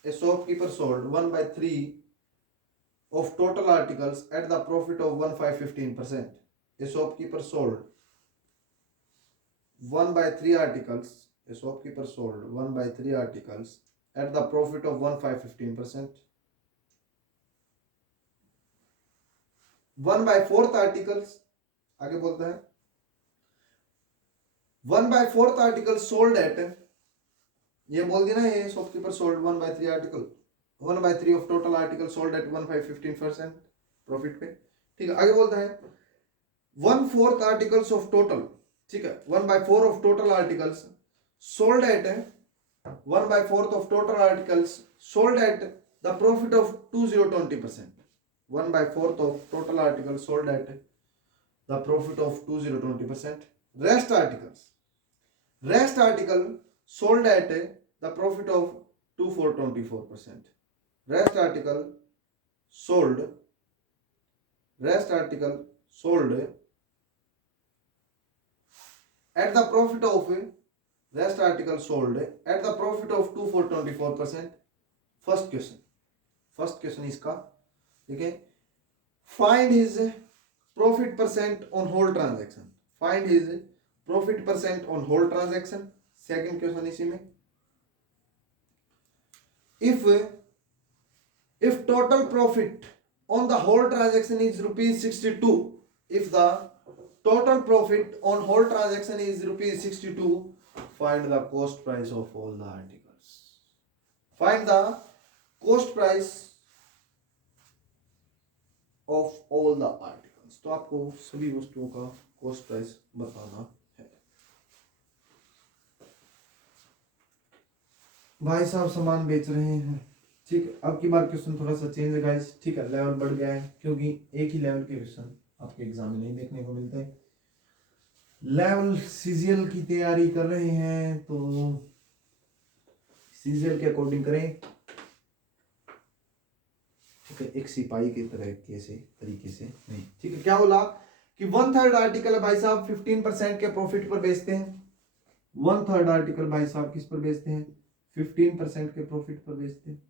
A shopkeeper sold 1/3 of total articles at the profit of 1/15%. A shopkeeper sold 1/3 articles. A shopkeeper sold 1/3 articles at the profit of 1/15%. 1/4 articles आगे बोलता है 1/4 article sold at, ये बोल दिया ना, ये shopkeeper sold 1/3 article, 1/3 of total article sold at 1/15% profit पे। ठीक है, आगे बोलता है 1/4 आर्टिकल्स ऑफ टोटल, ठीक है, 1/4 of total articles sold at 1/4 of total articles sold at the profit of 2020%। 1/4 of total article sold at the profit of 2020%। Rest article sold at the profit of 2424%. Rest article sold at the profit of rest article sold at the profit of 2424%. First question इसका देखिए, find his profit percent on whole transaction. Find his profit percent on whole transaction. Second question इसी में, if total profit on the whole transaction is rupees 62, if the total profit on whole transaction is rupees 62, find the cost price of all the articles. Find the cost price of all the articles. तो आपको सभी वस्तुओं का cost price बताना है। भाई साहब सामान बेच रहे हैं, ठीक है। अब की बार क्वेश्चन थोड़ा सा चेंज है गाइस, ठीक है, लेवल बढ़ गया है क्योंकि एक ही लेवल के क्वेश्चन आपके एग्जाम में नहीं देखने को मिलते। लेवल सीजीएल की तैयारी कर रहे हैं तो सीजीएल के अकॉर्डिंग करें, ठीक है, एक सिपाही की तरह कैसे तरीके से नहीं, ठीक है। क्या बोला कि 1/3 आर्टिकल भाई साहब 15% के प्रॉफिट पर बेचते हैं। 1/3 आर्टिकल भाई साहब किस पर बेचते हैं? 15% के प्रॉफिट पर बेचते हैं।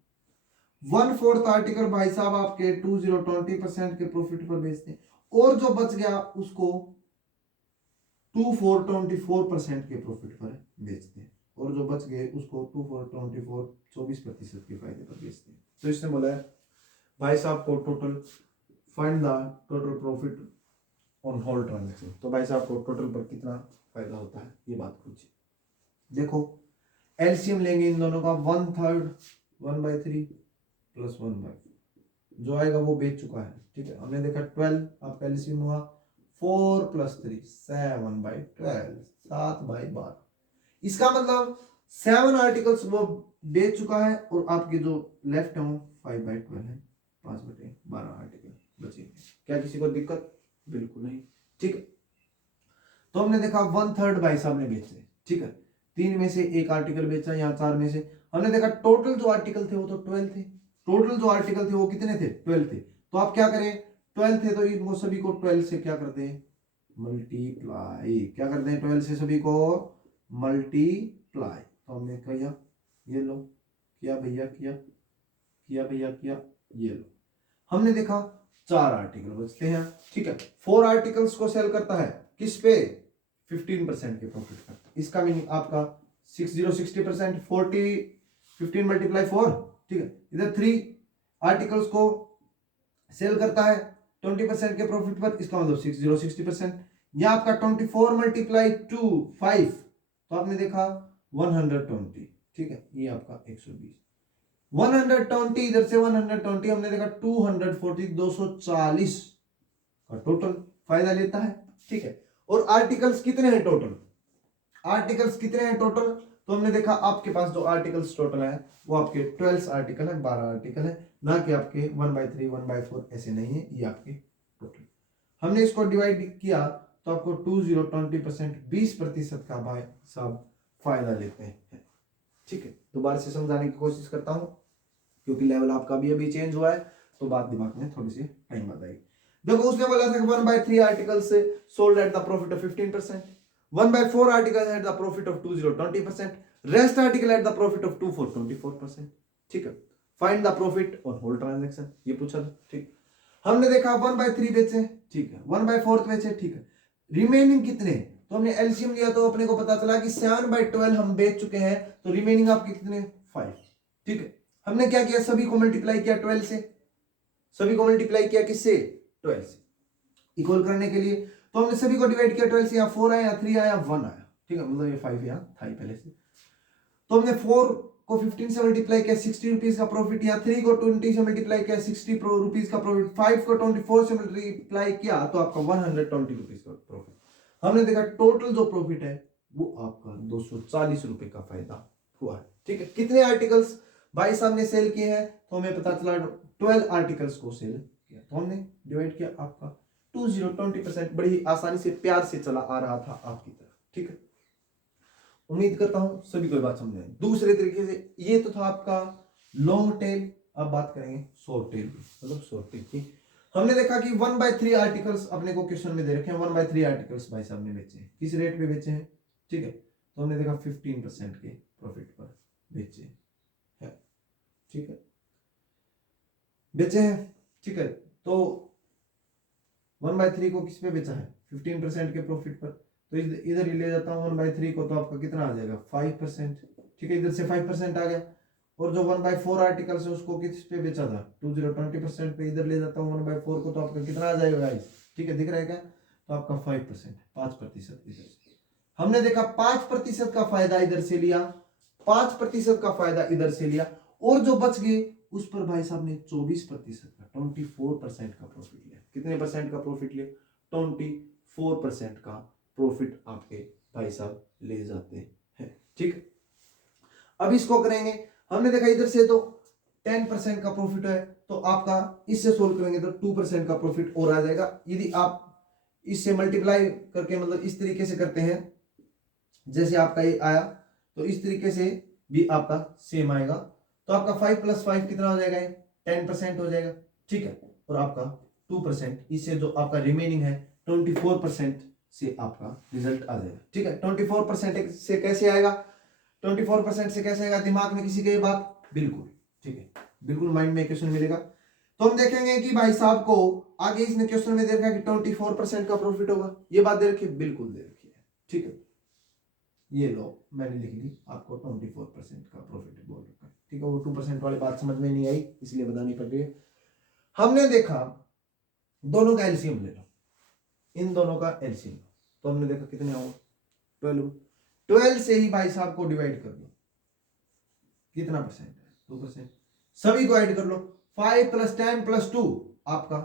1/4 आर्टिकल भाई साहब आपके 20% के प्रॉफिट पर बेचते हैं, और जो बच गया उसको 24% के प्रॉफिट पर बेचते हैं, और जो बच गए उसको 24% के फायदे पर बेचते हैं। तो इसने बोला है भाई साहब को total find the total profit on whole transaction. तो भाई साहब को टोटल पर कितना फायदा होता है ये बात पूछिए। देखो एलसीएम लेंगे इन दोनों का, 1/3 1/3 प्लस 1/4, जो आएगा वो बेच चुका है, ठीक है। हमने देखा 12, आपका एलसीएम हुआ 4 + 3 7/12, 7/12। इसका मतलब 7 आर्टिकल्स वो बेच चुका है, और आपके जो लेफ्ट है वो 5/12 है, 5/12 आर्टिकल बचे। क्या किसी को दिक्कत? बिल्कुल नहीं, ठीक है। तो हमने देखा 1/3 भाई साहब ने बेचे, ठीक है, 3 में से 1 आर्टिकल बेचा, यहाँ 4 में से हमने देखा टोटल जो आर्टिकल थे वो तो 12 थे। टोटल जो आर्टिकल थे वो कितने थे? 12 थे। तो आप क्या करें, 12 थे तो इनको सभी को 12 से क्या करते हैं? मल्टीप्लाई। क्या करते हैं? 12 से सभी को मल्टीप्लाई। तो हमने किया, ये लो, किया भैया, किया भैया, किया, ये लो। हमने देखा 4 आर्टिकल बचते हैं, ठीक है। 4 आर्टिकल्स को सेल करता है किस पे? 15% के प्रॉफिट पर। इसका मीनिंग आपका 60% 40 15 × 4, ठीक है। इधर 3 आर्टिकल्स को सेल करता है 20% के प्रॉफिट पर, इसका मतलब 60% या आपका 24 × 2 5, तो आपने देखा 120, ठीक है। ये आपका 120, 120 इधर से 120, हमने देखा 240 240 का टोटल फायदा लेता है, ठीक है। और आर्टिकल्स कितने हैं टोटल? आर्टिकल्स कितने हैं टोटल? तो हमने देखा आपके पास जो आर्टिकल्स टोटल है वो आपके 12 आर्टिकल है, 12 आर्टिकल है, ना कि आपके 1/3 1/4 ऐसे नहीं है, ये आपके टोटल। हमने इसको डिवाइड किया तो आपको 20% 20% का भाई साहब फायदा लेते हैं, ठीक है। दोबारा से समझाने की कोशिश करता हूं क्योंकि लेवल आपका भी अभी चेंज हुआ है, तो बात दिमाग में थोड़ी सी टाइम बाद आएगी। देखो उसने बोला था 1/3 आर्टिकल से sold at the profit of 15%, 1/4 article at the profit of 20% rest article at the profit of 24%, ठीक है। Find the profit on whole transaction, ये पूछा था, ठीक। हमने देखा 1/3 बेचे, ठीक है, 1/4 बेचे, ठीक है। रिमेनिंग कितने? तो हमने एलसीएम लिया तो अपने को पता चला कि 7/12 हम बेच चुके हैं, तो रिमेनिंग आपके कितने? 5, ठीक है। हमने क्या किया? सभी को मल्टीप्लाई किया 12 से, सभी को मल्टीप्लाई किया किससे? 12 से। इक्वल करने के लिए तो हमने सभी को डिवाइड किया 12 से, या 4 आया, 3 आया, 1 आया, ठीक है। मतलब ये 5 यहाँ था ही पहले से। तो हमने 4 को 15 से मल्टीप्लाई किया 60 रुपीज का प्रॉफिट, या 3 को 20 से मल्टीप्लाई किया 60 रुपीज का प्रॉफिट, 5 को 24 से मल्टीप्लाई किया तो आपका 120 रुपीज का प्रॉफिट। हमने देखा टोटल जो प्रॉफिट है वो आपका 240 रुपए का फायदा हुआ है, ठीक है। कितने आर्टिकल्स भाई साहब ने सेल किए हैं? तो हमें पता चला 12 आर्टिकल्स को सेल किया, तो हमने डिवाइड किया आपका 20% बड़ी आसानी से प्यार से चला आ रहा था आपकी तरफ, ठीक है। उम्मीद करता हूं सभी को बात समझ आई। दूसरे तरीके से ये तो था आपका लॉन्ग टेल, अब बात करेंगे शॉर्ट टेल की, मतलब शॉर्ट टेल की। हमने देखा कि 1/3 आर्टिकल्स अपने को क्वेश्चन में दे रखे हैं, 1/3 आर्टिकल्स भाई साहब ने बेचे हैं, किस रेट पे बेचे हैं? ठीक है, तो हमने देखा 15% के प्रॉफिट पर बेचे है, ठीक है, बेचे हैं, ठीक है। तो 1/3 को किस पे बेचा है? 15% के प्रॉफिट पर। तो इधर ही ले जाता हूँ 1/3 को, तो आपका कितना आ जाएगा? 5%। ठीक है, इधर से 5% आ गया। और जो 1/4 आर्टिकल है उसको किस पे बेचा था? 20% पे। इधर ले जाता हूँ 1/4 को, तो आपका कितना आ जाएगा गाइस? ठीक है, दिख रहा है क्या? तो आपका 5%, 5% इधर से हमने देखा। 5% का फायदा इधर से लिया, 5% का फायदा इधर से लिया, और जो बच गए उस पर भाई साहब ने 24% का, 24% का प्रॉफिट लिया। कितने परसेंट का प्रॉफिट लिया? 24% का प्रॉफिट आपके भाई साहब ले जाते हैं। ठीक, अब इसको करेंगे। हमने देखा इधर से तो 10% का प्रॉफिट है, तो आपका इससे सोल्व करेंगे तो 2% का प्रॉफिट और आ जाएगा। यदि आप इससे मल्टीप्लाई करके मतलब इस तरीके से करते हैं जैसे आपका ये आया, तो इस तरीके से भी आपका सेम आएगा। तो आपका 5 + 5 कितना हो जाएगा? 10% हो जाएगा। ठीक है, और आपका 2% इससे जो आपका रिमेनिंग है 24% से आपका रिजल्ट आ जाएगा। ठीक है, 24% से कैसे आएगा? 24% से कैसे आएगा? दिमाग में किसी के बात? बिल्कुल ठीक है, बिल्कुल माइंड में क्वेश्चन मिलेगा। तो हम देखेंगे कि भाई साहब को आगे इसने क्वेश्चन में दे रखा है कि 24% का प्रॉफिट होगा। ये बात दे रखी है? बिल्कुल दे रखी है। ठीक है, ये लो मैंने लिख ली, आपको 24% का प्रॉफिट बोल रखा है। ठीक है, वो 2% वाली बात समझ में नहीं आई इसलिए बतानी पड़ रही है। हमने देखा दोनों का एलसीएम ले लो, इन दोनों का एलसीएम, तो हमने देखा कितने होगा? 12। 12 से ही भाई साहब को डिवाइड कर लो, कितना परसेंट है? 2%। सभी को ऐड कर लो, 5 + 10 + 2 आपका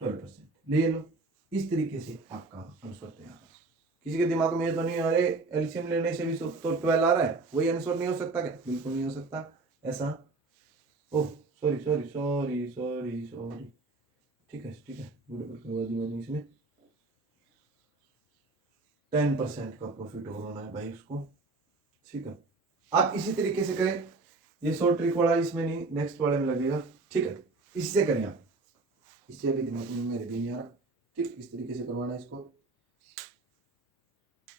12% ले लो। इस तरीके से आपका आंसर तैयार। किसी के दिमाग में ये तो नहीं अरे एलसीएम लेने से भी तो 12 आ रहा है, वही आंसर नहीं हो सकता क्या? बिल्कुल नहीं हो सकता ऐसा। Oh sorry sorry sorry sorry sorry, ठीक है ठीक है, करवा दी मैंने इसमें। 10% का प्रॉफिट होना है भाई उसको। ठीक है, आप इसी तरीके से करें। ये शॉर्ट ट्रिक वाला इसमें नहीं, नेक्स्ट वाले में लगेगा। ठीक है, इससे करें आप, इससे अभी दिमाग में मेरे भी नहीं आ रहा। ठीक, इस तरीके से करवाना है इसको।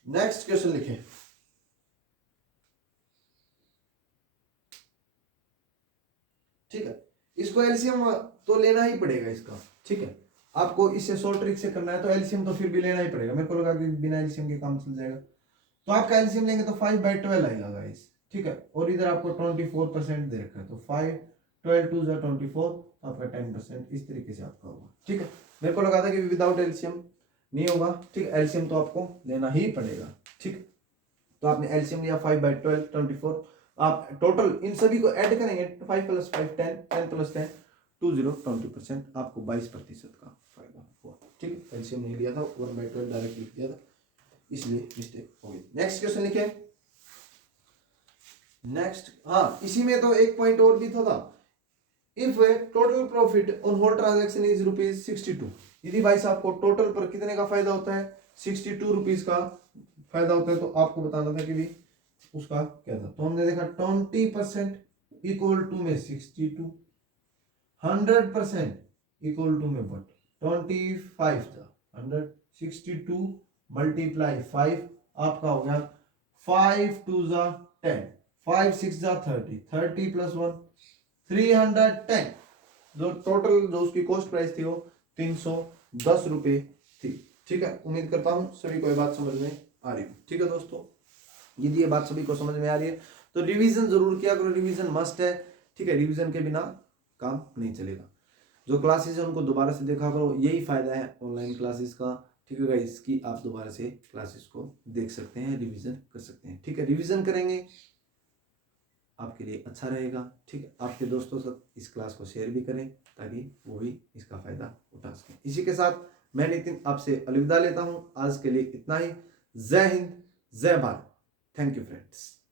नेक्स्ट क्वेश्चन लिखें। ठीक है, इसको एलसीएम तो लेना ही पड़ेगा इसका। ठीक है, आपको इससे शॉर्ट ट्रिक से करना है तो एलसीएम तो फिर भी लेना ही पड़ेगा। मेरे को लगा कि बिना एलसीएम के काम चल जाएगा, तो आपका एलसीएम लेंगे तो 5/12 आएगा गाइस। ठीक है, और इधर आपको 24% दे रखा है, तो 5 12 2 = 24, आपका 10% इस तरीके से आपका होगा। ठीक है, मेरे को लगा था कि विदाउट एलसीएम नहीं होगा। ठीक है, एलसीएम तो आपको लेना ही पड़ेगा। ठीक, तो आपने एलसीएम लिया 5/12 24, आप टोटल इन सभी को ऐड करेंगे 5 + 5 10, 10 + 10 20% आपको 22% का फायदा हुआ। ठीक, एलसीएम नहीं लिया था, 1/12 डायरेक्ट लिख दिया था, इसलिए मिस्टेक हो गई। नेक्स्ट क्वेश्चन लिखे। नेक्स्ट, हाँ इसी में तो एक पॉइंट और भी था। If total profit on whole transaction is ₹62, यदि भाई साहब को टोटल पर कितने का फायदा होता है? 62 रुपीज का फायदा होता है, तो आपको बताना था कि भी उसका क्या था। तो हमने देखा 20% इक्वल टू में 62, 100% इक्वल टू में वट 25 था 100, 62 × 5 आपका हो गया 5 2 10, 5 6 30, 30 + 1 310। जो टोटल जो उसकी कॉस्ट प्राइस थी वो 310 रुपए थी। ठीक है, उम्मीद करता हूं सभी को ये बात समझ में आ रही है। ठीक है दोस्तों, यदि ये बात सभी को समझ में आ रही है तो रिवीजन जरूर किया करो, रिवीजन मस्ट है। ठीक है, रिवीजन के बिना काम नहीं चलेगा। जो क्लासेस है उनको दोबारा से देखा करो, यही फायदा है ऑनलाइन क्लासेस का। ठीक है गाइस, इसकी आप दोबारा से क्लासेस को देख सकते हैं, रिवीजन कर सकते हैं। ठीक है, रिवीजन करेंगे आपके लिए अच्छा रहेगा। ठीक है, आपके दोस्तों से इस क्लास को शेयर भी करें ताकि वो भी इसका फायदा उठा सकें। इसी के साथ मैं नितिन आपसे अलविदा लेता हूं। आज के लिए इतना ही। जय हिंद, जय भारत। Thank you friends.